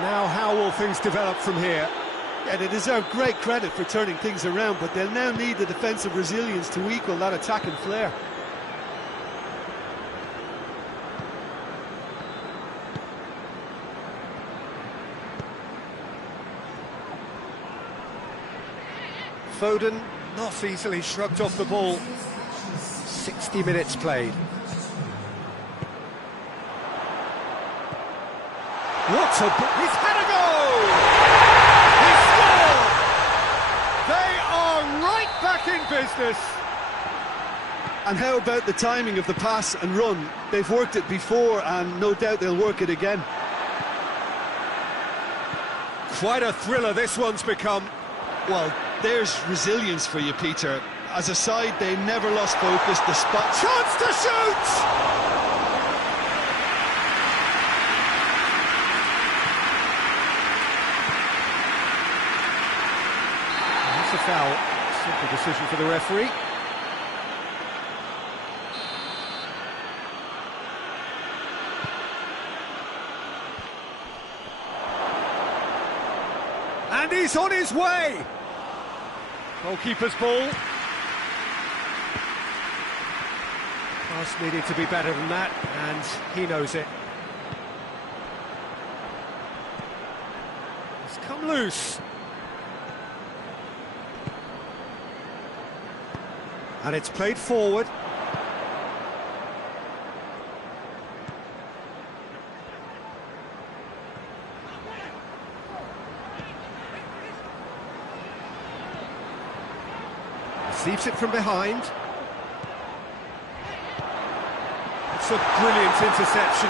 Now how will things develop from here? Yeah, they deserve great credit for turning things around, but they'll now need the defensive resilience to equal that attacking flair. Foden not easily shrugged off the ball. 60 minutes played. What a... He's had a goal! He scored! They are right back in business. And how about the timing of the pass and run? They've worked it before and no doubt they'll work it again. Quite a thriller this one's become. Well, there's resilience for you, Peter. As a side, they never lost focus. The spot... Chance to shoot! That's a foul. Simple decision for the referee. And he's on his way! Goalkeeper's ball. Pass needed to be better than that, and he knows it. It's come loose. And it's played forward. Receives it from behind. It's a brilliant interception.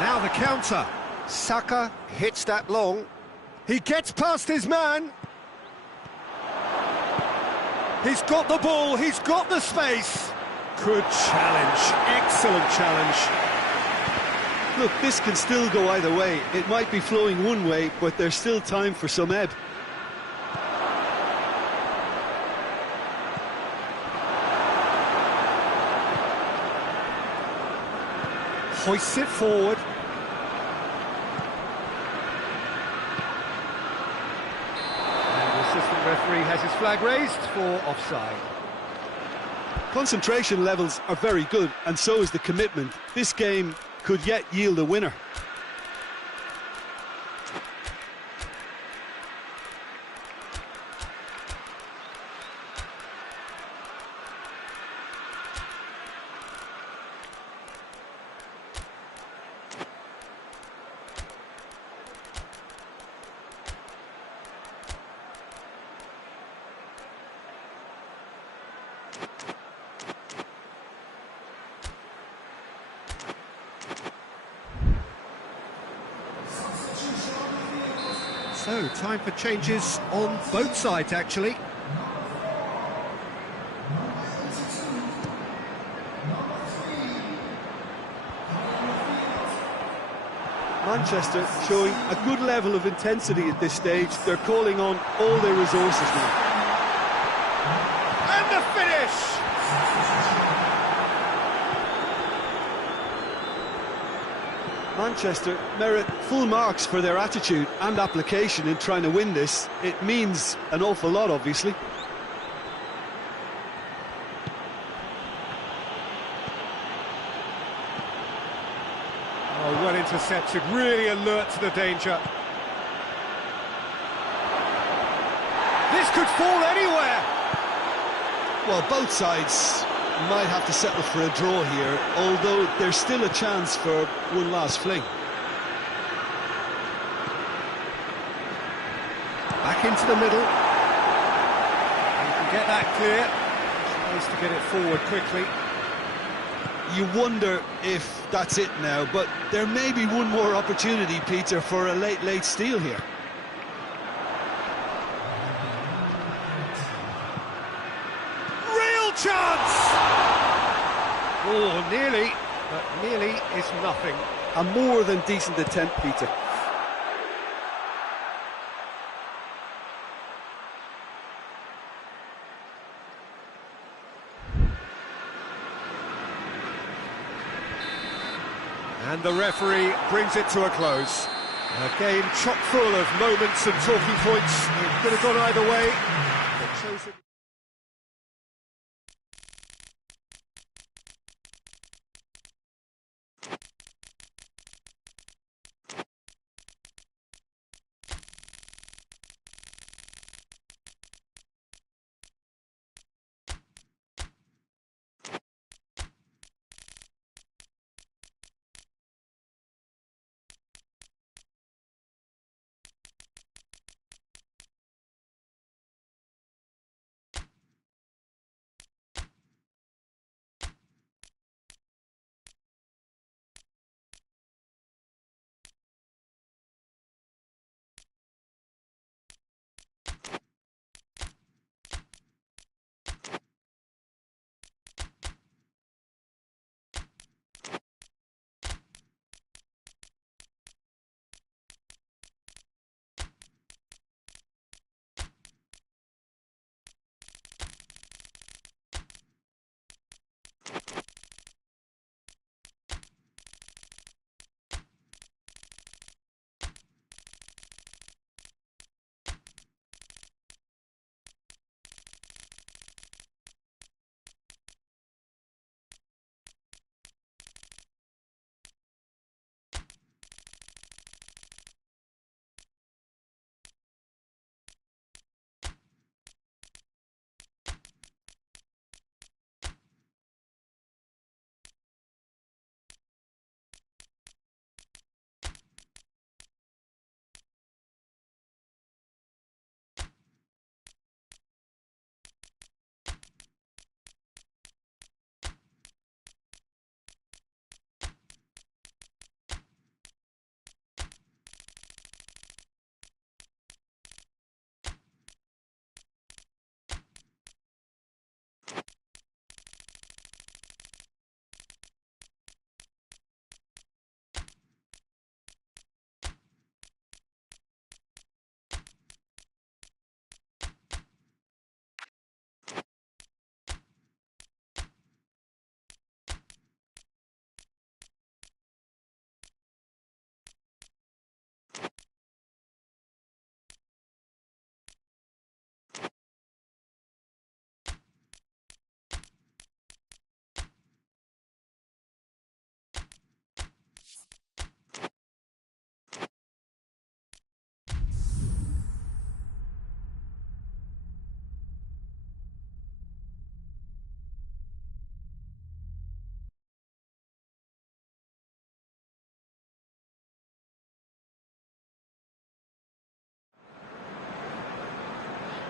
Now the counter. Saka hits that long. He gets past his man. He's got the ball, he's got the space. Good challenge, excellent challenge. Look, this can still go either way. It might be flowing one way, but there's still time for some ebb. Hoists it forward. And the assistant referee has his flag raised for offside. Concentration levels are very good, and so is the commitment. This game could yet yield a winner. So, time for changes on both sides, actually. Manchester showing a good level of intensity at this stage. They're calling on all their resources now. And the finish! Manchester merit full marks for their attitude and application in trying to win this. It means an awful lot, obviously. Oh, well intercepted, really alert to the danger. This could fall anywhere! Well, both sides might have to settle for a draw here, although there's still a chance for one last fling. Back into the middle. You can get that clear. Tries to get it forward quickly. You wonder if that's it now, but there may be one more opportunity, Peter, for a late steal here. Real chance! Oh, nearly, but nearly is nothing. A more than decent attempt, Peter. And the referee brings it to a close. A game chock full of moments and talking points. It could have gone either way. It shows it.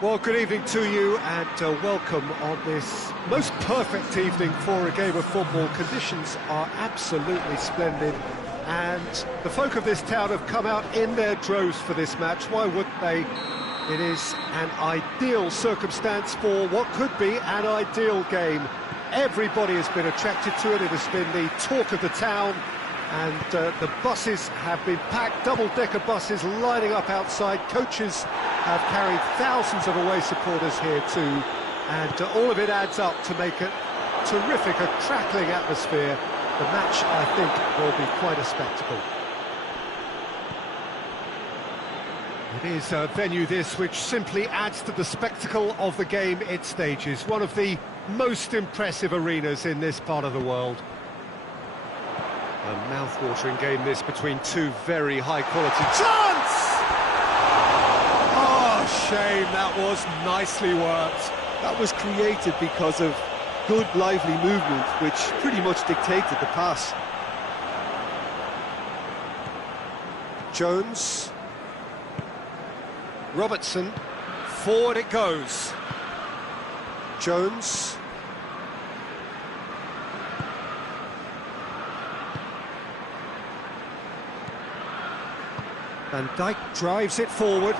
Well, good evening to you and welcome on this most perfect evening for a game of football. Conditions are absolutely splendid and the folk of this town have come out in their droves for this match. Why wouldn't they? It is an ideal circumstance for what could be an ideal game. Everybody has been attracted to it. It has been the talk of the town. And the buses have been packed, double-decker buses lining up outside. Coaches have carried thousands of away supporters here too. And all of it adds up to make it terrific, a crackling atmosphere. The match, I think, will be quite a spectacle. It is a venue this which simply adds to the spectacle of the game it stages. One of the most impressive arenas in this part of the world. A mouth-watering game this between two very high-quality... Chance! Oh, shame, that was nicely worked. That was created because of good, lively movement, which pretty much dictated the pass. Jones. Robertson. Forward it goes. Jones. Van Dijk drives it forward.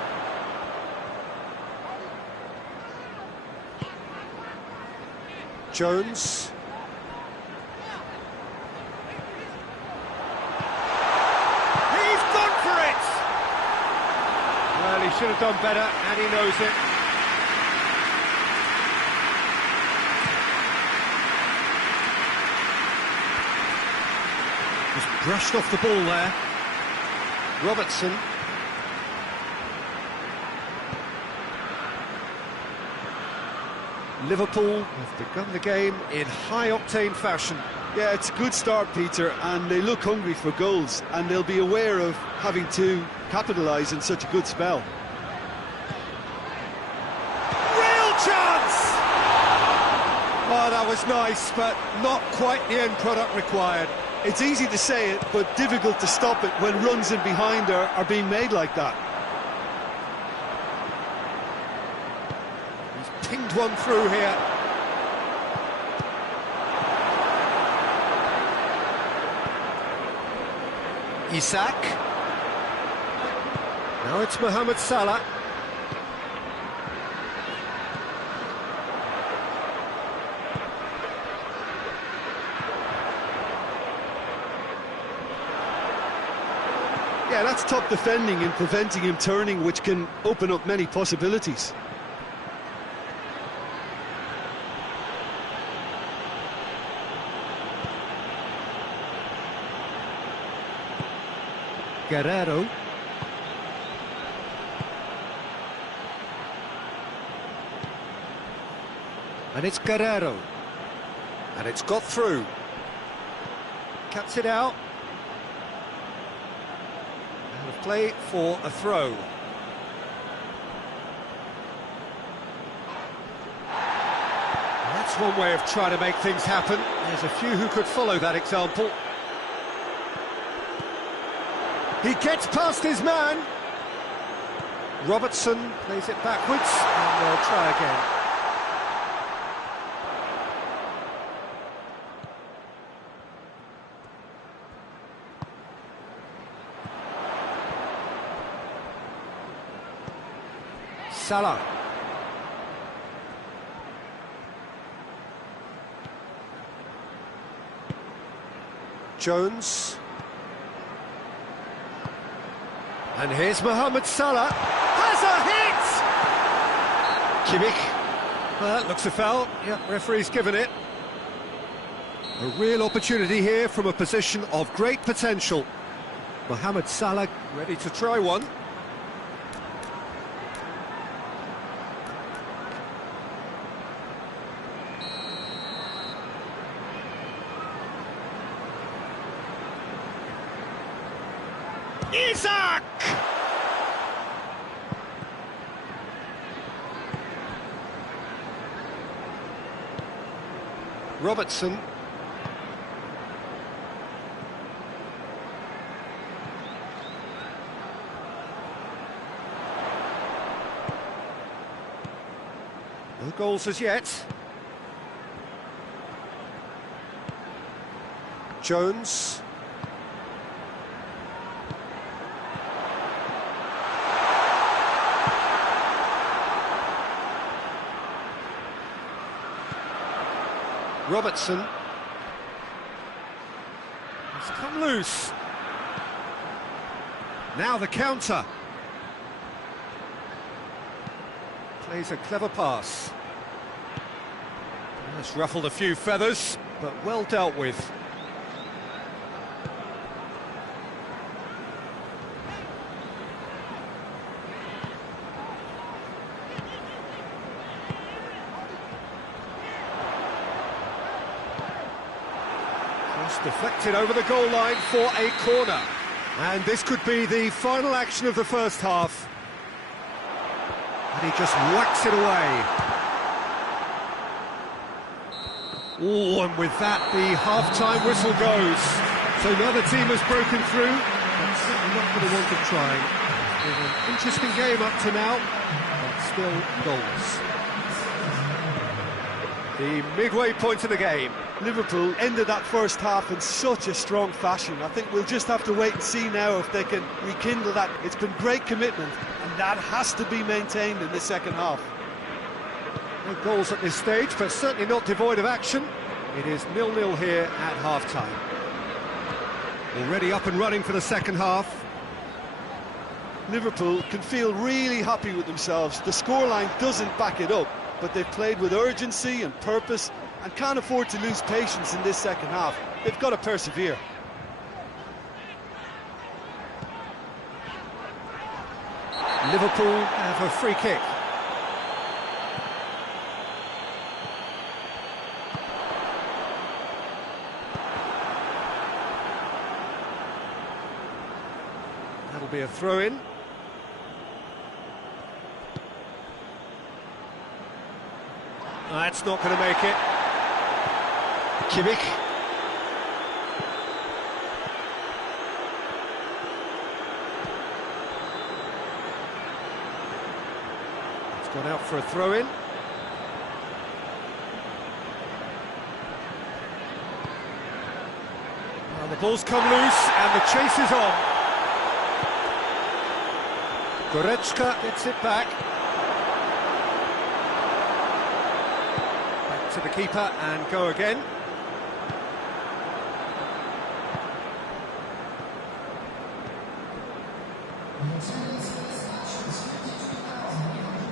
Jones. He's gone for it! Well, he should have done better, and he knows it. Just brushed off the ball there. Robertson. Liverpool have begun the game in high-octane fashion. Yeah, it's a good start, Peter, and they look hungry for goals, and they'll be aware of having to capitalise in such a good spell. Real chance! Oh, that was nice, but not quite the end product required. It's easy to say it, but difficult to stop it when runs in behind are being made like that. He's pinged one through here. Isak. Now it's Mohamed Salah. Yeah, that's top defending and preventing him turning, which can open up many possibilities. Guerrero. And it's Guerrero. And it's got through. Cuts it out. And a play for a throw. That's one way of trying to make things happen. There's a few who could follow that example. He gets past his man. Robertson plays it backwards, and they'll try again. Salah. Jones. And here's Mohamed Salah. Has a hit! Kimmich. Well, that looks a foul. Yep, referee's given it. A real opportunity here from a position of great potential. Mohamed Salah ready to try one. Isak! Robertson. No goals as yet. Jones. Robertson. It's come loose. Now the counter. Plays a clever pass. That's ruffled a few feathers, but well dealt with. Deflected over the goal line for a corner. And this could be the final action of the first half. And he just whacks it away. Oh, and with that, the half-time whistle goes. So neither team has broken through, but certainly not for the want of trying. It's been an interesting game up to now, but still goals. The midway point of the game. Liverpool ended that first half in such a strong fashion. I think we'll just have to wait and see now if they can rekindle that. It's been great commitment, and that has to be maintained in the second half. No goals at this stage, but certainly not devoid of action. It is 0-0 here at half-time. Already up and running for the second half. Liverpool can feel really happy with themselves. The scoreline doesn't back it up, but they've played with urgency and purpose and can't afford to lose patience in this second half. They've got to persevere. Liverpool have a free kick. That'll be a throw-in. That's not going to make it. Kimmich. It's gone out for a throw-in. Well, the ball's come loose and the chase is on. Goretzka gets it back. Back to the keeper and go again.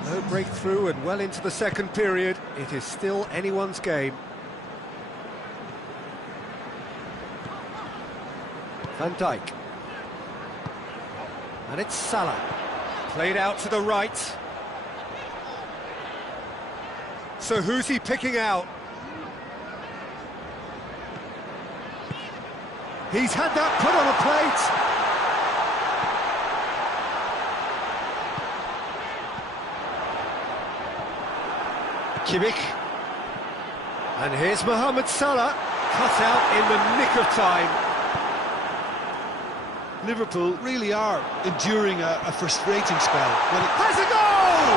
No breakthrough and well into the second period. It is still anyone's game. Van Dijk. And it's Salah. Played out to the right. So who's he picking out? He's had that put on a plate. Kimmich. And here's Mohamed Salah, cut out in the nick of time. Liverpool really are enduring a frustrating spell. When it Has a goal!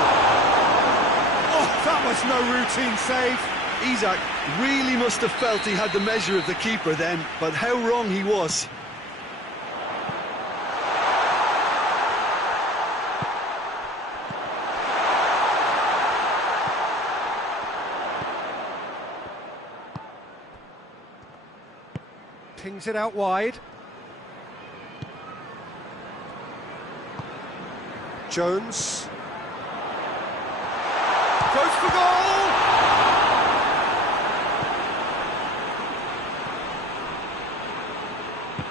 Oh, that was no routine save. Isak really must have felt he had the measure of the keeper then, but how wrong he was. Pings it out wide. Jones. Goes for goal!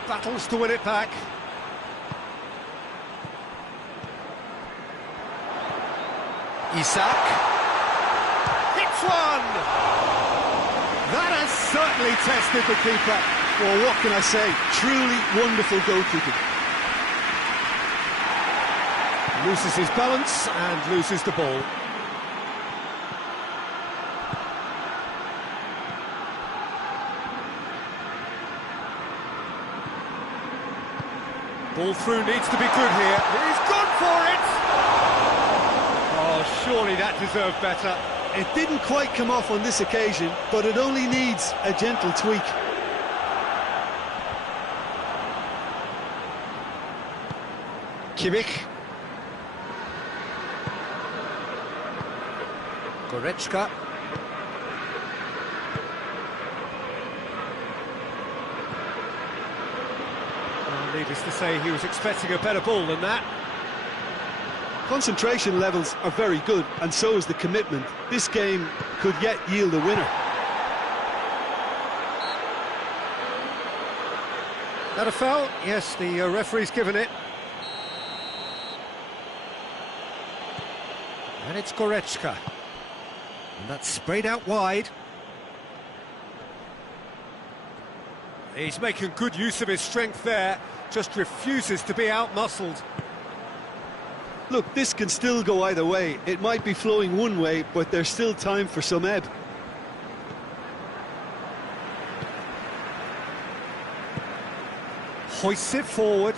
Battles to win it back. Isak. Hits one! That has certainly tested the keeper. Well, what can I say? Truly wonderful goalkeeping. Loses his balance and loses the ball. Ball through needs to be good here. He's gone for it! Oh, surely that deserved better. It didn't quite come off on this occasion, but it only needs a gentle tweak. Kimmich. Goretzka. Well, needless to say, he was expecting a better ball than that. Concentration levels are very good, and so is the commitment. This game could yet yield a winner. That a foul? Yes, the referee's given it. And it's Goretzka. And that's sprayed out wide. He's making good use of his strength there, just refuses to be out-muscled. Look, this can still go either way. It might be flowing one way, but there's still time for some ebb. Hoists it forward.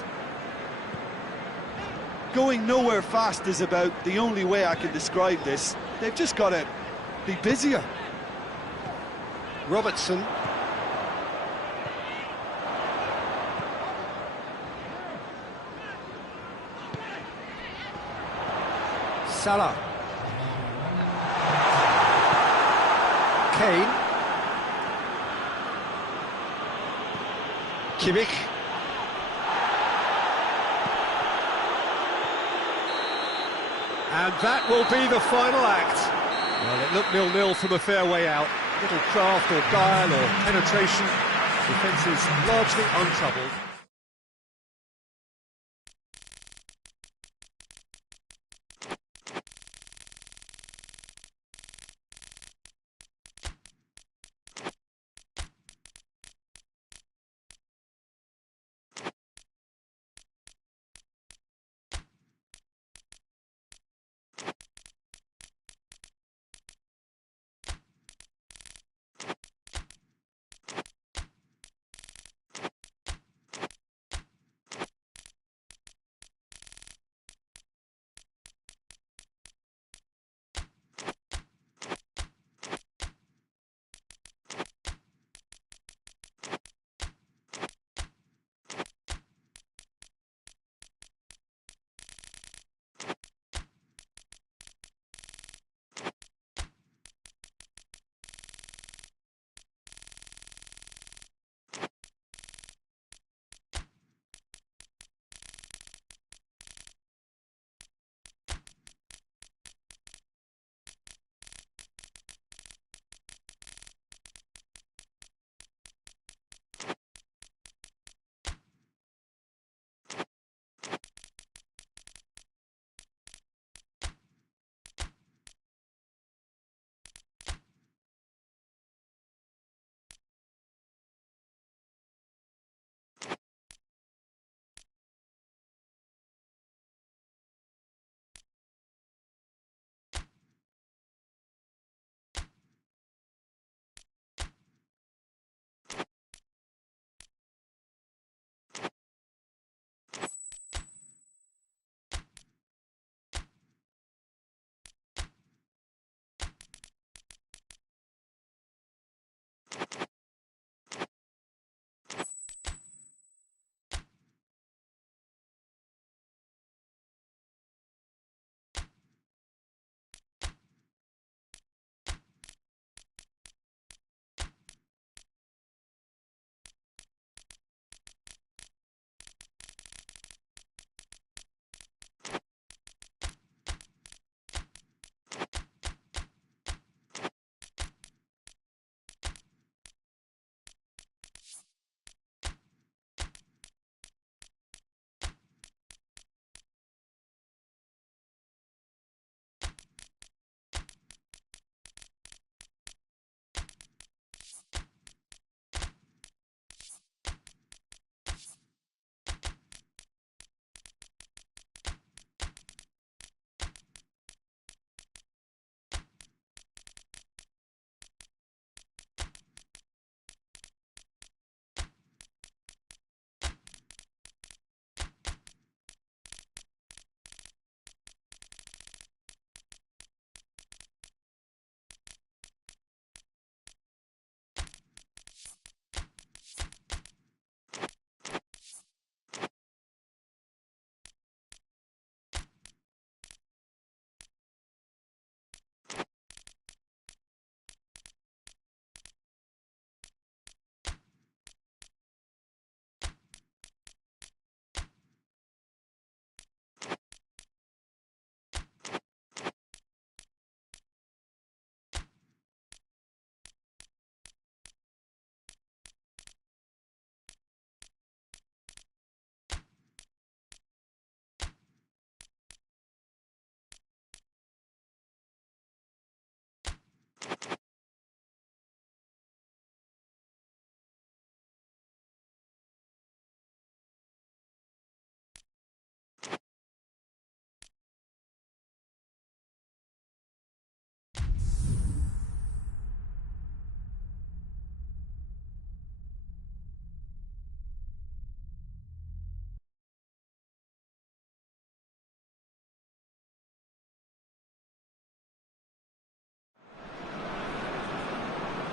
Going nowhere fast is about the only way I can describe this. They've just got to be busier. Robertson. Salah. Kane. Kimmich. And that will be the final act. Well, it looked 0-0 from a fair way out. Little craft or guile or penetration. Defence is largely untroubled.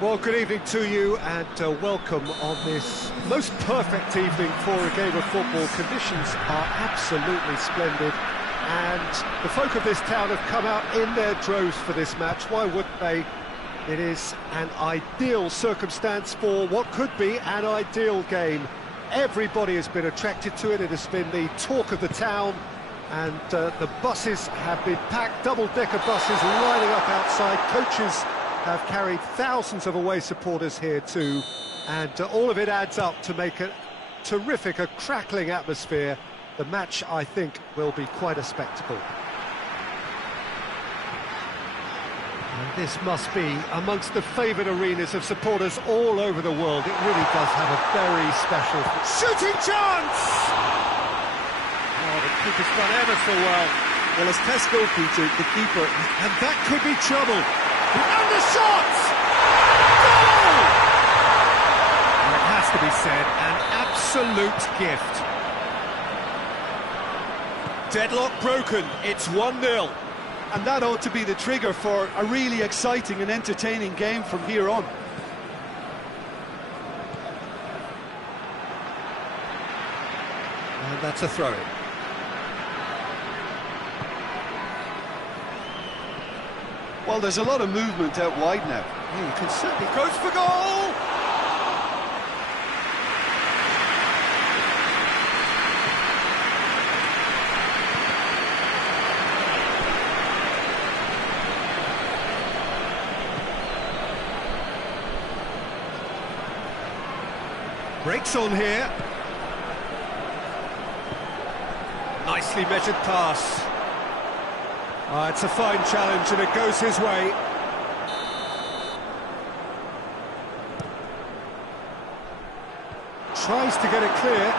Well, good evening to you and welcome on this most perfect evening for a game of football. Conditions are absolutely splendid and the folk of this town have come out in their droves for this match. Why wouldn't they? It is an ideal circumstance for what could be an ideal game. Everybody has been attracted to it. It has been the talk of the town, and the buses have been packed, double-decker buses lining up outside. Coaches have carried thousands of away supporters here too, and all of it adds up to make a terrific, a crackling atmosphere. The match, I think, will be quite a spectacle. And this must be amongst the favoured arenas of supporters all over the world. It really does have a very special... Shooting chance! Oh, the keeper's done ever so well. Well, as Tesco, Peter, the keeper... And that could be trouble. And the shot! Goal! And it has to be said, an absolute gift. Deadlock broken, it's 1-0. And that ought to be the trigger for a really exciting and entertaining game from here on. And that's a throw-in. Well, there's a lot of movement out wide now. Yeah, you can certainly... Goes for goal! Breaks on here. Nicely measured pass. It's a fine challenge and it goes his way. Tries to get it clear.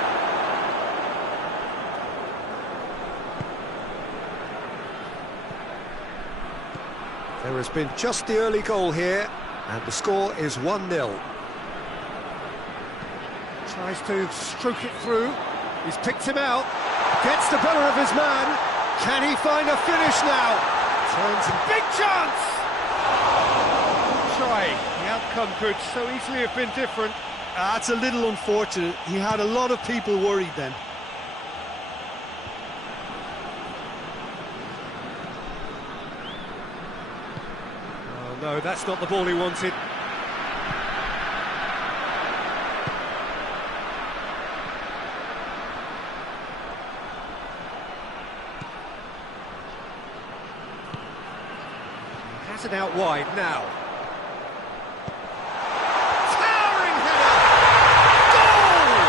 There has been just the early goal here, and the score is 1-0. Tries to stroke it through. He's picked him out. Gets the better of his man. Can he find a finish now? Turns and big chance! Good try. The outcome could so easily have been different. That's a little unfortunate. He had a lot of people worried then. Oh no, that's not the ball he wanted. Has it out wide now. Towering header! Goal!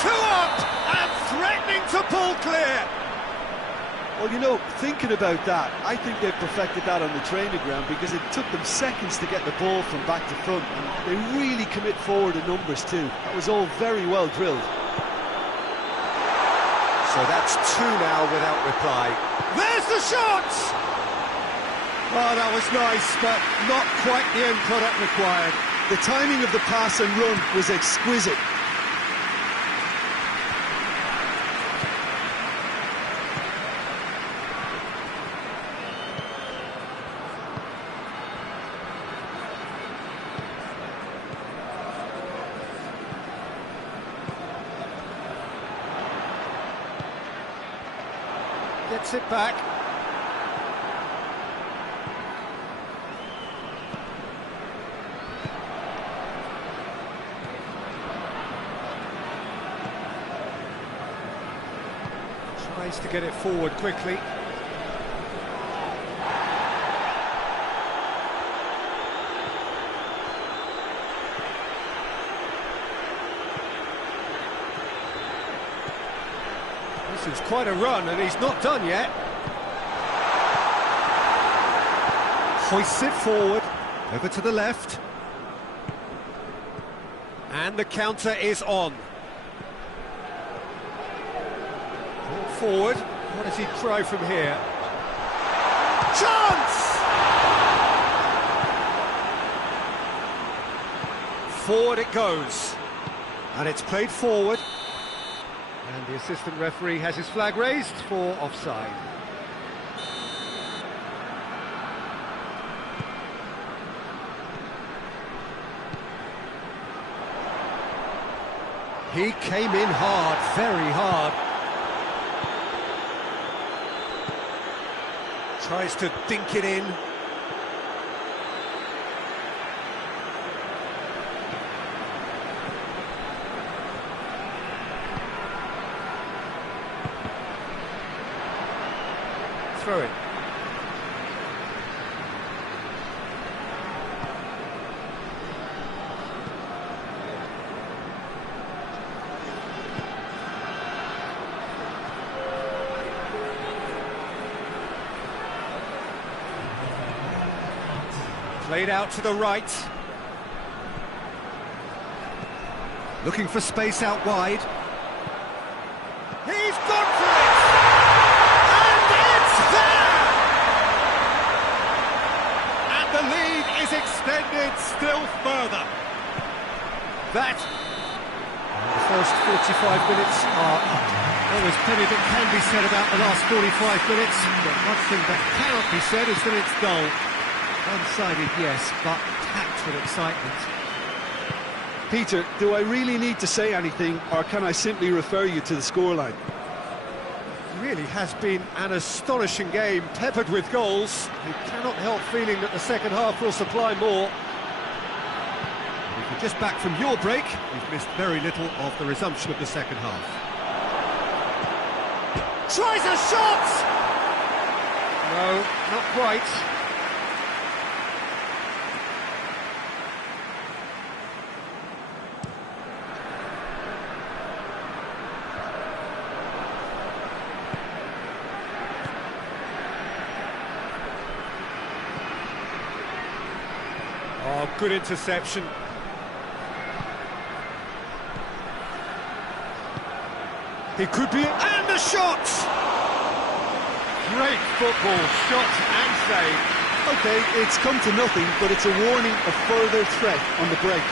2 up and threatening to pull clear. Well, you know, thinking about that, I think they've perfected that on the training ground because it took them seconds to get the ball from back to front, and they really commit forward in numbers too. That was all very well drilled. So that's 2 now without reply. There's the shot! Oh, that was nice, but not quite the end product required. The timing of the pass and run was exquisite. Gets it back. Tries to get it forward quickly. This is quite a run, and he's not done yet. Hoists it forward, over to the left. And the counter is on. Ball forward, what does he try from here? Chance! Forward it goes. And it's played forward. And the assistant referee has his flag raised for offside. He came in hard, very hard. Tries to dink it in. Throw it. Played out to the right. Looking for space out wide. He's gone for it! And it's there! And the lead is extended still further. That, the first 45 minutes are up. Well, there's plenty that can be said about the last 45 minutes, but one thing that cannot be said is that it's dull. One-sided, yes, but packed with excitement. Peter, do I really need to say anything, or can I simply refer you to the scoreline? It really has been an astonishing game, peppered with goals. You cannot help feeling that the second half will supply more. If you're just back from your break, you've missed very little of the resumption of the second half. Tries a shot! No, not quite. Oh, good interception. He could be... And the shot! Great football, shot and save. OK, it's come to nothing, but it's a warning of further threat on the break.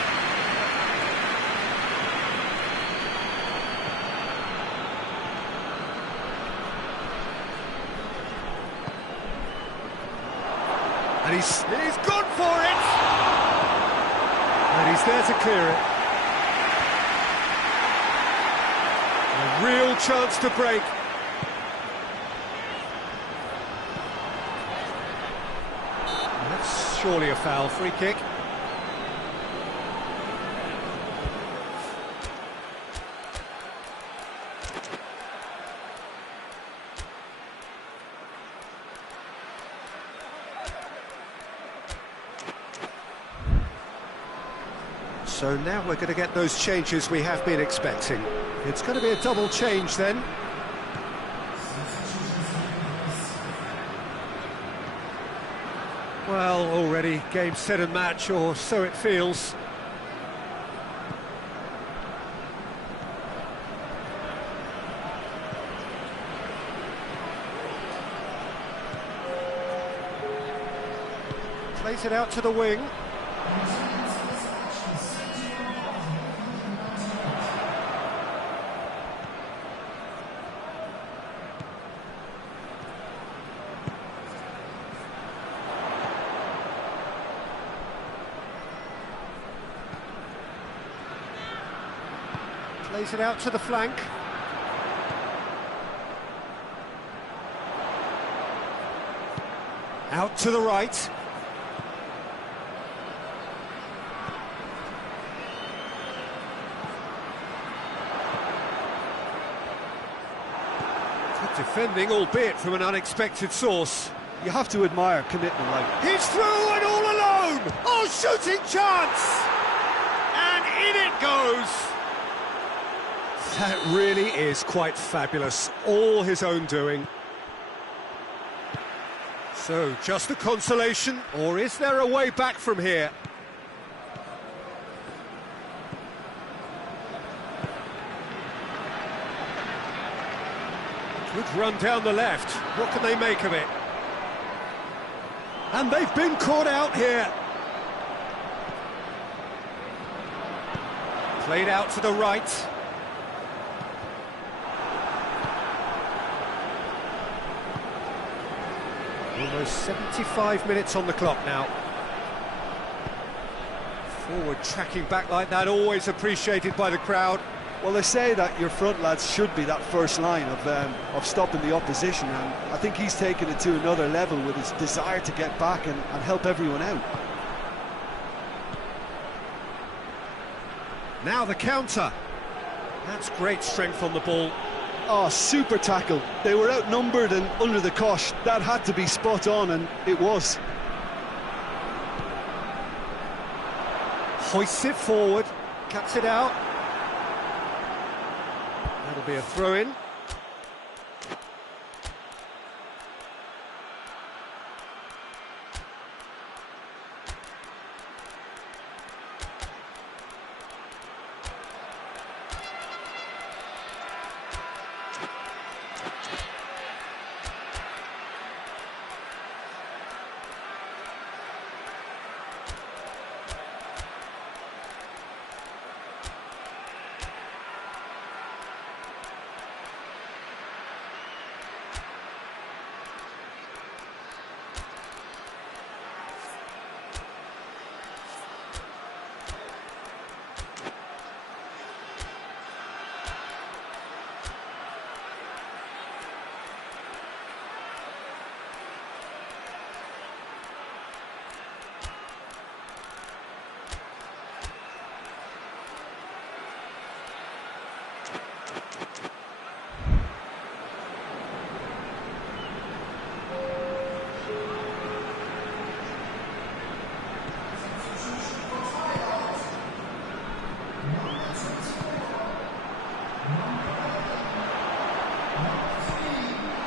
And he's gone for it! And he's there to clear it. A real chance to break. That's surely a foul, free kick. So now we're going to get those changes we have been expecting. It's going to be a double change then. Well, already game, set and match, or so it feels. Plays it out to the wing. Plays it out to the flank. Out to the right. Good defending, albeit from an unexpected source. You have to admire commitment like that. He's through and all alone! Oh, shooting chance! And in it goes! That really is quite fabulous, all his own doing. So, just a consolation, or is there a way back from here? Good run down the left, what can they make of it? And they've been caught out here. Played out to the right. Almost 75 minutes on the clock now. Forward tracking back like that, always appreciated by the crowd. Well, they say that your front lads should be that first line of stopping the opposition, and I think he's taken it to another level with his desire to get back and help everyone out. Now the counter. That's great strength on the ball. Oh, super tackle. They were outnumbered and under the cosh. That had to be spot on, and it was. Hoists it forward, cuts it out. That'll be a throw-in.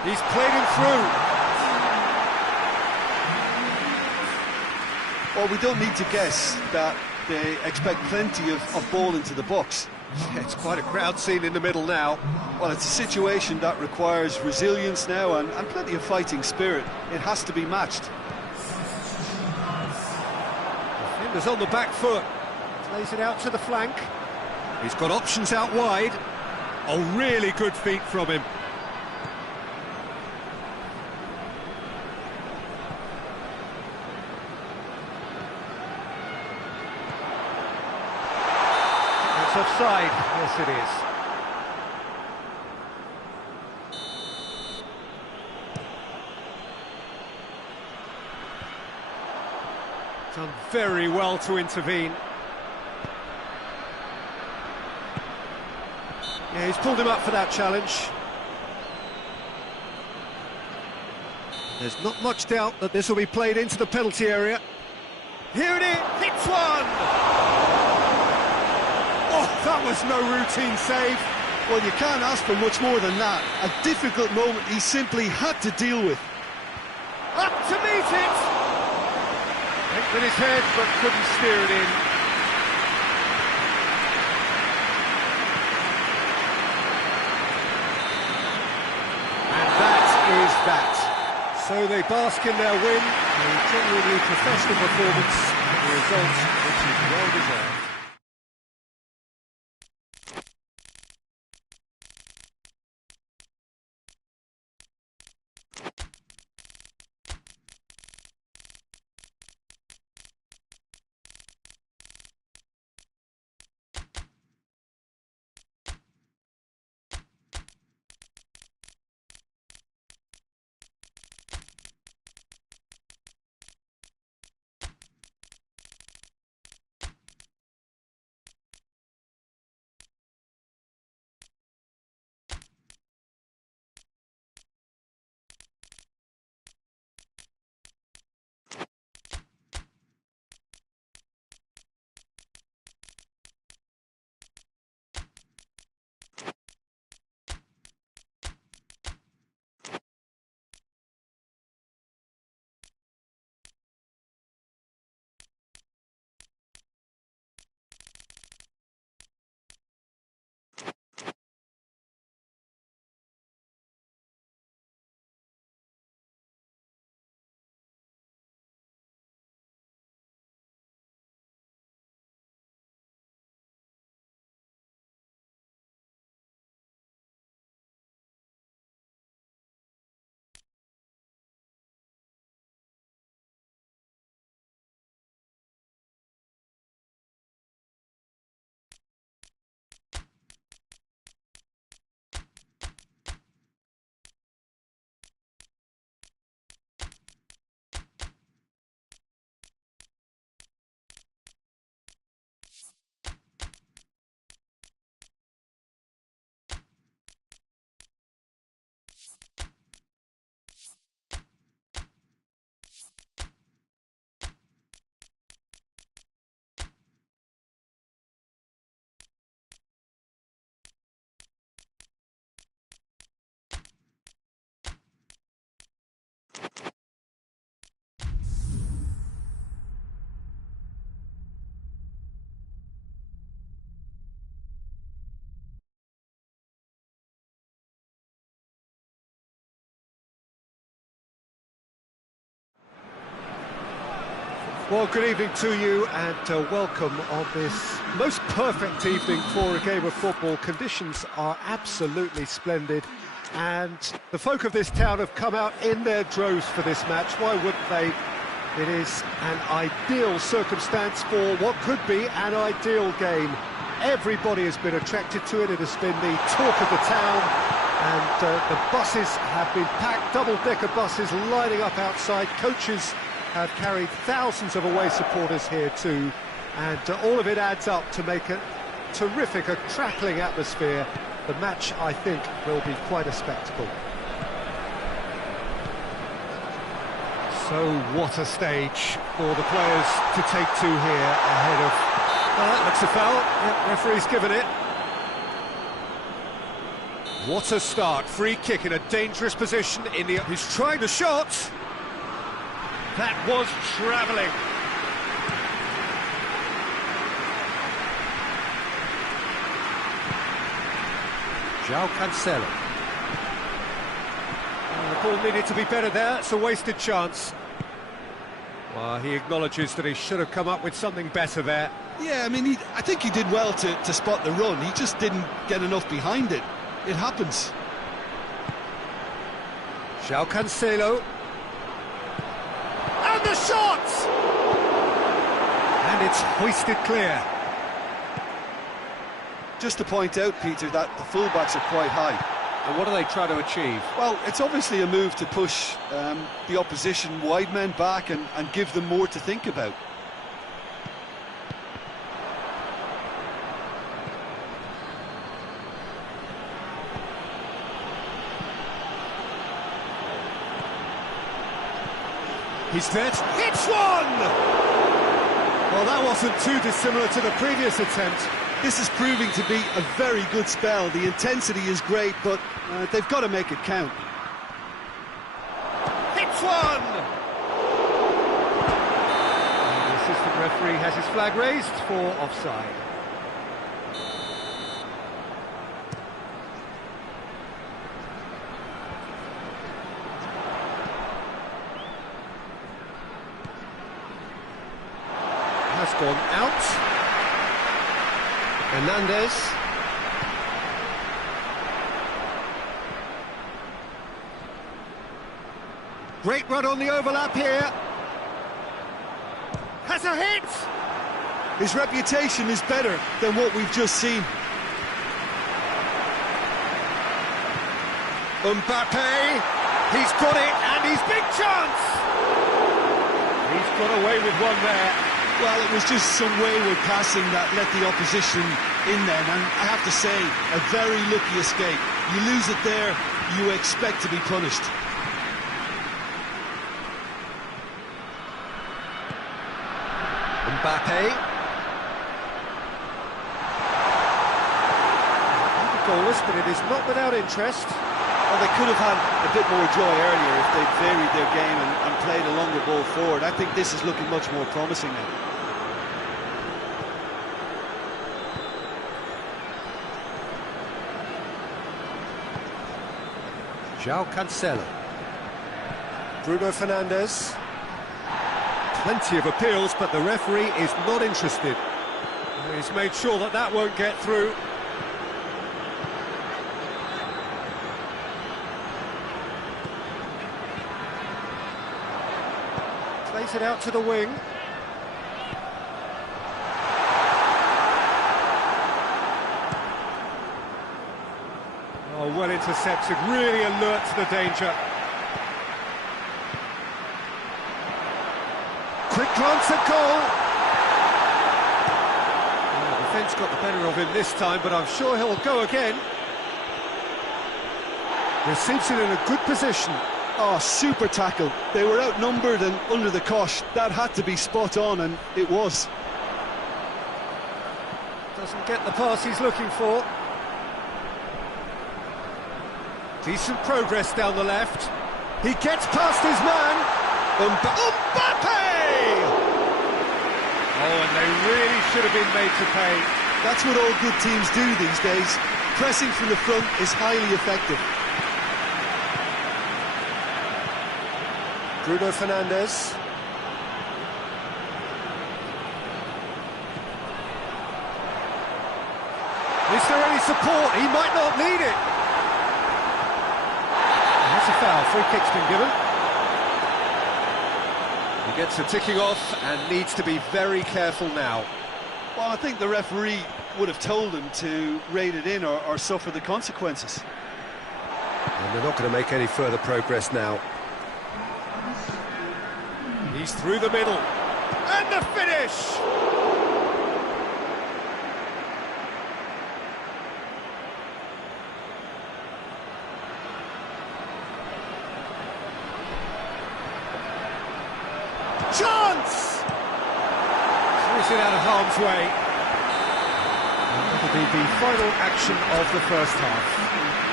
He's played him through. Well, we don't need to guess that they expect plenty of ball into the box. Yeah, it's quite a crowd scene in the middle now. Well, it's a situation that requires resilience now and plenty of fighting spirit. It has to be matched. Defender's on the back foot. Plays it out to the flank. He's got options out wide. Oh, really good feet from him. It's offside. Yes, it is. Done very well to intervene. Yeah, he's pulled him up for that challenge. There's not much doubt that this will be played into the penalty area. Here it is, hits one! Oh, that was no routine save. Well, you can't ask for much more than that. A difficult moment he simply had to deal with. Up to meet it! Went with his head, but couldn't steer it in. And that is that. So they bask in their win, a genuinely professional performance, and a result which is well deserved. Well, good evening to you and welcome on this most perfect evening for a game of football. Conditions are absolutely splendid and the folk of this town have come out in their droves for this match. Why wouldn't they? It is an ideal circumstance for what could be an ideal game. Everybody has been attracted to it. It has been the talk of the town, and the buses have been packed, double-decker buses lining up outside. Coaches have carried thousands of away supporters here too, and all of it adds up to make a terrific, a crackling atmosphere. The match, I think, will be quite a spectacle. So what a stage for the players to take to here ahead of... Well, that looks a foul. Yep, referee's given it. What a start. Free kick in a dangerous position in the... He's trying the shot. That was travelling. João Cancelo. The ball needed to be better there. It's a wasted chance. Well, he acknowledges that he should have come up with something better there. Yeah, I mean, I think he did well to spot the run. He just didn't get enough behind it. It happens. João Cancelo. And the shot! And it's hoisted clear. Just to point out, Peter, that the fullbacks are quite high. And what are they trying to achieve? Well, it's obviously a move to push the opposition wide men back and give them more to think about. He's there. It's one! Well, that wasn't too dissimilar to the previous attempt. This is proving to be a very good spell. The intensity is great, but they've got to make it count. It's one! And the assistant referee has his flag raised for offside. Has gone out. Hernandez. Great run on the overlap here. Has a hit! His reputation is better than what we've just seen. Mbappe, he's got it, and he's big chance! He's got away with one there. Well, it was just some wayward passing that let the opposition in then, and I have to say, a very lucky escape. You lose it there, you expect to be punished. Mbappe. Goalless, but it is not without interest. Well, they could have had a bit more joy earlier if they'd varied their game and played a longer ball forward. I think this is looking much more promising now. João Cancelo. Bruno Fernandes. Plenty of appeals, but the referee is not interested. He's made sure that that won't get through. Plays it out to the wing. Oh, well intercepted, really alert to the danger. Quick glance at goal. Well, the defence got the better of him this time, but I'm sure he'll go again. Receives it in a good position. Oh, super tackle. They were outnumbered and under the cosh. That had to be spot on, and it was. Doesn't get the pass he's looking for. Decent progress down the left. He gets past his man. Mbappe! Oh, and they really should have been made to pay. That's what all good teams do these days. Pressing from the front is highly effective. Bruno Fernandes. Is there any support? He might not need it. That's a foul. Free kick's been given. He gets the ticking off and needs to be very careful now. Well, I think the referee would have told him to rein it in or suffer the consequences. And they're not going to make any further progress now. He's through the middle. And the finish! Chance! Throws it out of harm's way. And that'll be the final action of the first half.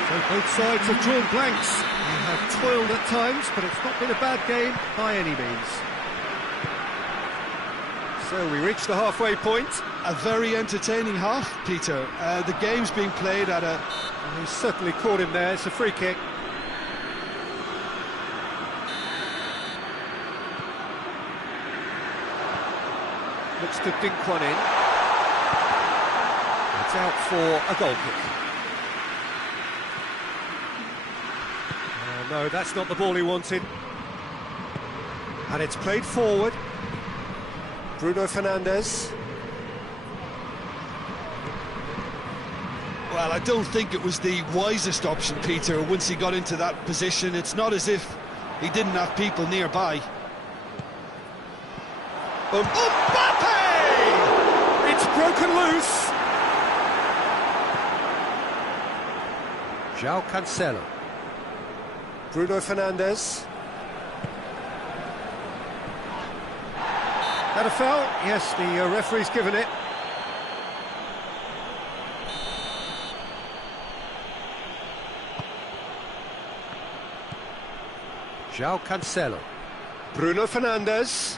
So both sides have drawn blanks. They have toiled at times, but it's not been a bad game by any means. So we reach the halfway point. A very entertaining half, Peter. The game's being played at a... He's certainly caught him there. It's a free kick. Looks to dink one in. It's out for a goal kick. Oh, no, that's not the ball he wanted. And it's played forward. Bruno Fernandes. Well, I don't think it was the wisest option, Peter, once he got into that position. It's not as if he didn't have people nearby. Mbappe! It's broken loose. João Cancelo. Bruno Fernandes. That a foul? Yes, the referee's given it. João Cancelo. Bruno Fernandes.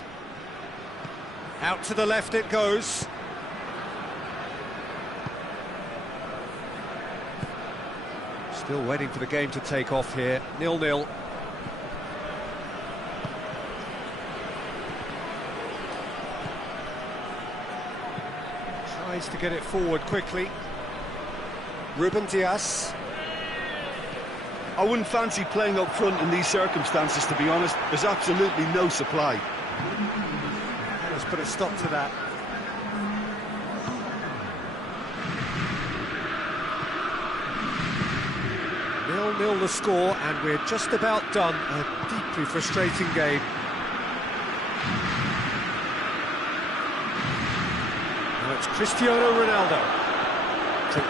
Out to the left it goes. Still waiting for the game to take off here. 0-0. Tries to get it forward quickly. Ruben Dias. I wouldn't fancy playing up front in these circumstances, to be honest. There's absolutely no supply. Let's put a stop to that. Nil-nil the score, and we're just about done. A deeply frustrating game. Now it's Cristiano Ronaldo.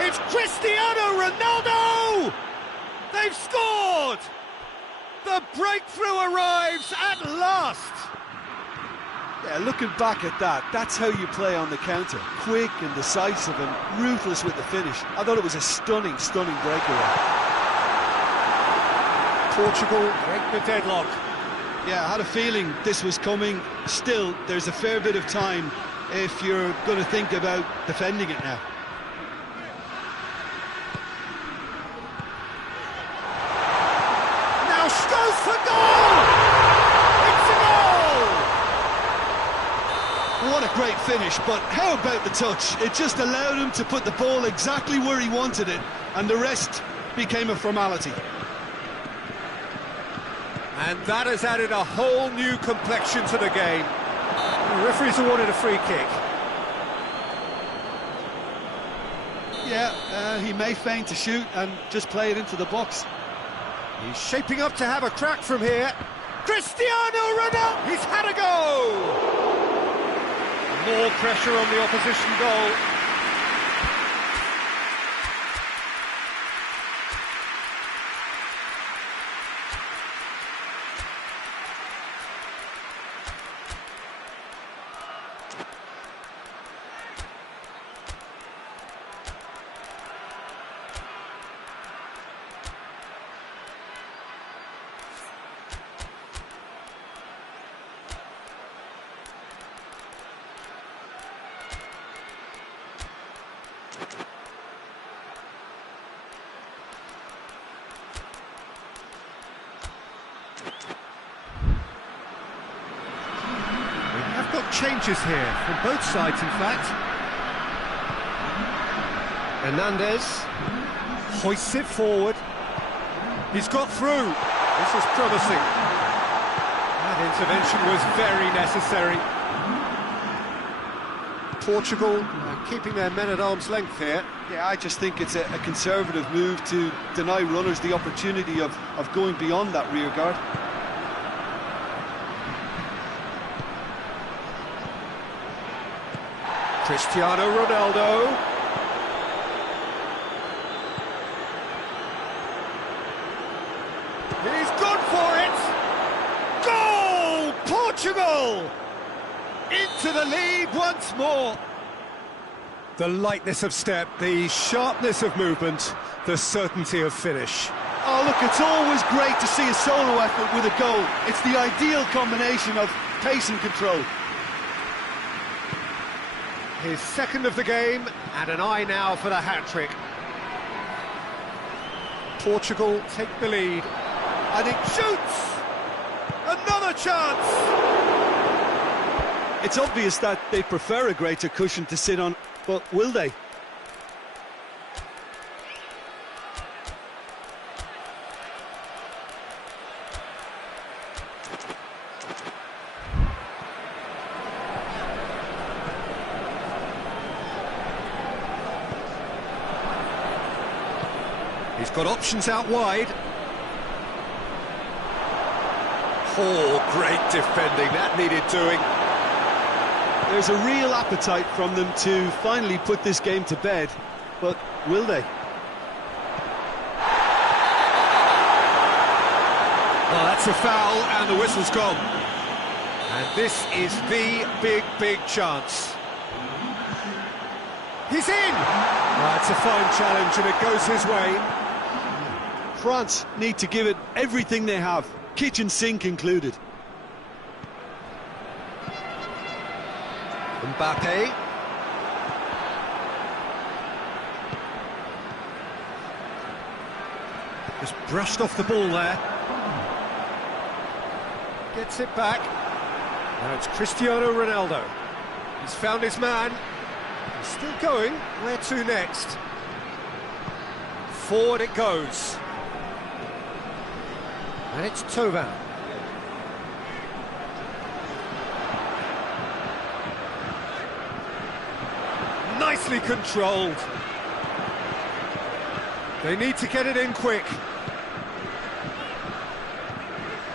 It's Cristiano Ronaldo! They've scored! The breakthrough arrives at last! Yeah, looking back at that, that's how you play on the counter. Quick and decisive and ruthless with the finish. I thought it was a stunning, stunning breakaway. Portugal break the deadlock. Yeah, I had a feeling this was coming. Still, there's a fair bit of time if you're going to think about defending it now. Now goes for goal! It's a goal! What a great finish, but how about the touch? It just allowed him to put the ball exactly where he wanted it, and the rest became a formality. And that has added a whole new complexion to the game. The referee's awarded a free kick. Yeah, he may feign to shoot and just play it into the box. He's shaping up to have a crack from here. Cristiano Ronaldo! He's had a go! More pressure on the opposition goal. Changes here from both sides, in fact. Hernandez hoists it forward. He's got through. This is promising. That intervention was very necessary. Portugal keeping their men at arm's length here. Yeah, I just think it's a conservative move to deny runners the opportunity of going beyond that rear guard. Cristiano Ronaldo. He's good for it! Goal! Portugal! Into the lead once more. The lightness of step, the sharpness of movement, the certainty of finish. Oh, look, it's always great to see a solo effort with a goal. It's the ideal combination of pace and control. His second of the game, and an eye now for the hat-trick. Portugal take the lead. And it shoots! Another chance! It's obvious that they prefer a greater cushion to sit on, but will they? He's got options out wide. Oh, great defending, that needed doing. There's a real appetite from them to finally put this game to bed, but will they? Well, that's a foul, and the whistle's gone. And this is the big chance. He's in! Oh, it's a fine challenge, and it goes his way. France need to give it everything they have, kitchen sink included. Mbappe. Just brushed off the ball there. Gets it back. Now it's Cristiano Ronaldo. He's found his man. He's still going. Where to next? Forward it goes. And it's Tovan. Nicely controlled. They need to get it in quick.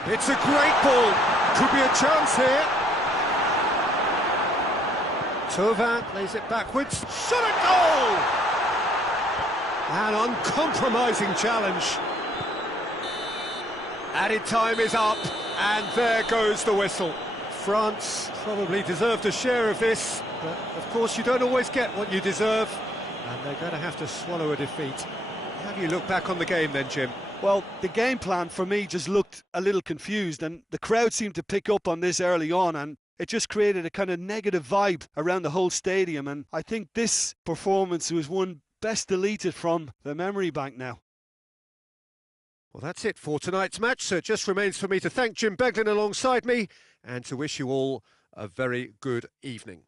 It's a great ball. Could be a chance here. Tovan plays it backwards. Shot a goal! An uncompromising challenge. Added time is up, and there goes the whistle. France probably deserved a share of this, but of course you don't always get what you deserve, and they're going to have to swallow a defeat. How do you look back on the game then, Jim? Well, the game plan for me just looked a little confused, and the crowd seemed to pick up on this early on, and it just created a kind of negative vibe around the whole stadium, and I think this performance was one best deleted from the memory bank now. Well, that's it for tonight's match, so it just remains for me to thank Jim Beglin alongside me and to wish you all a very good evening.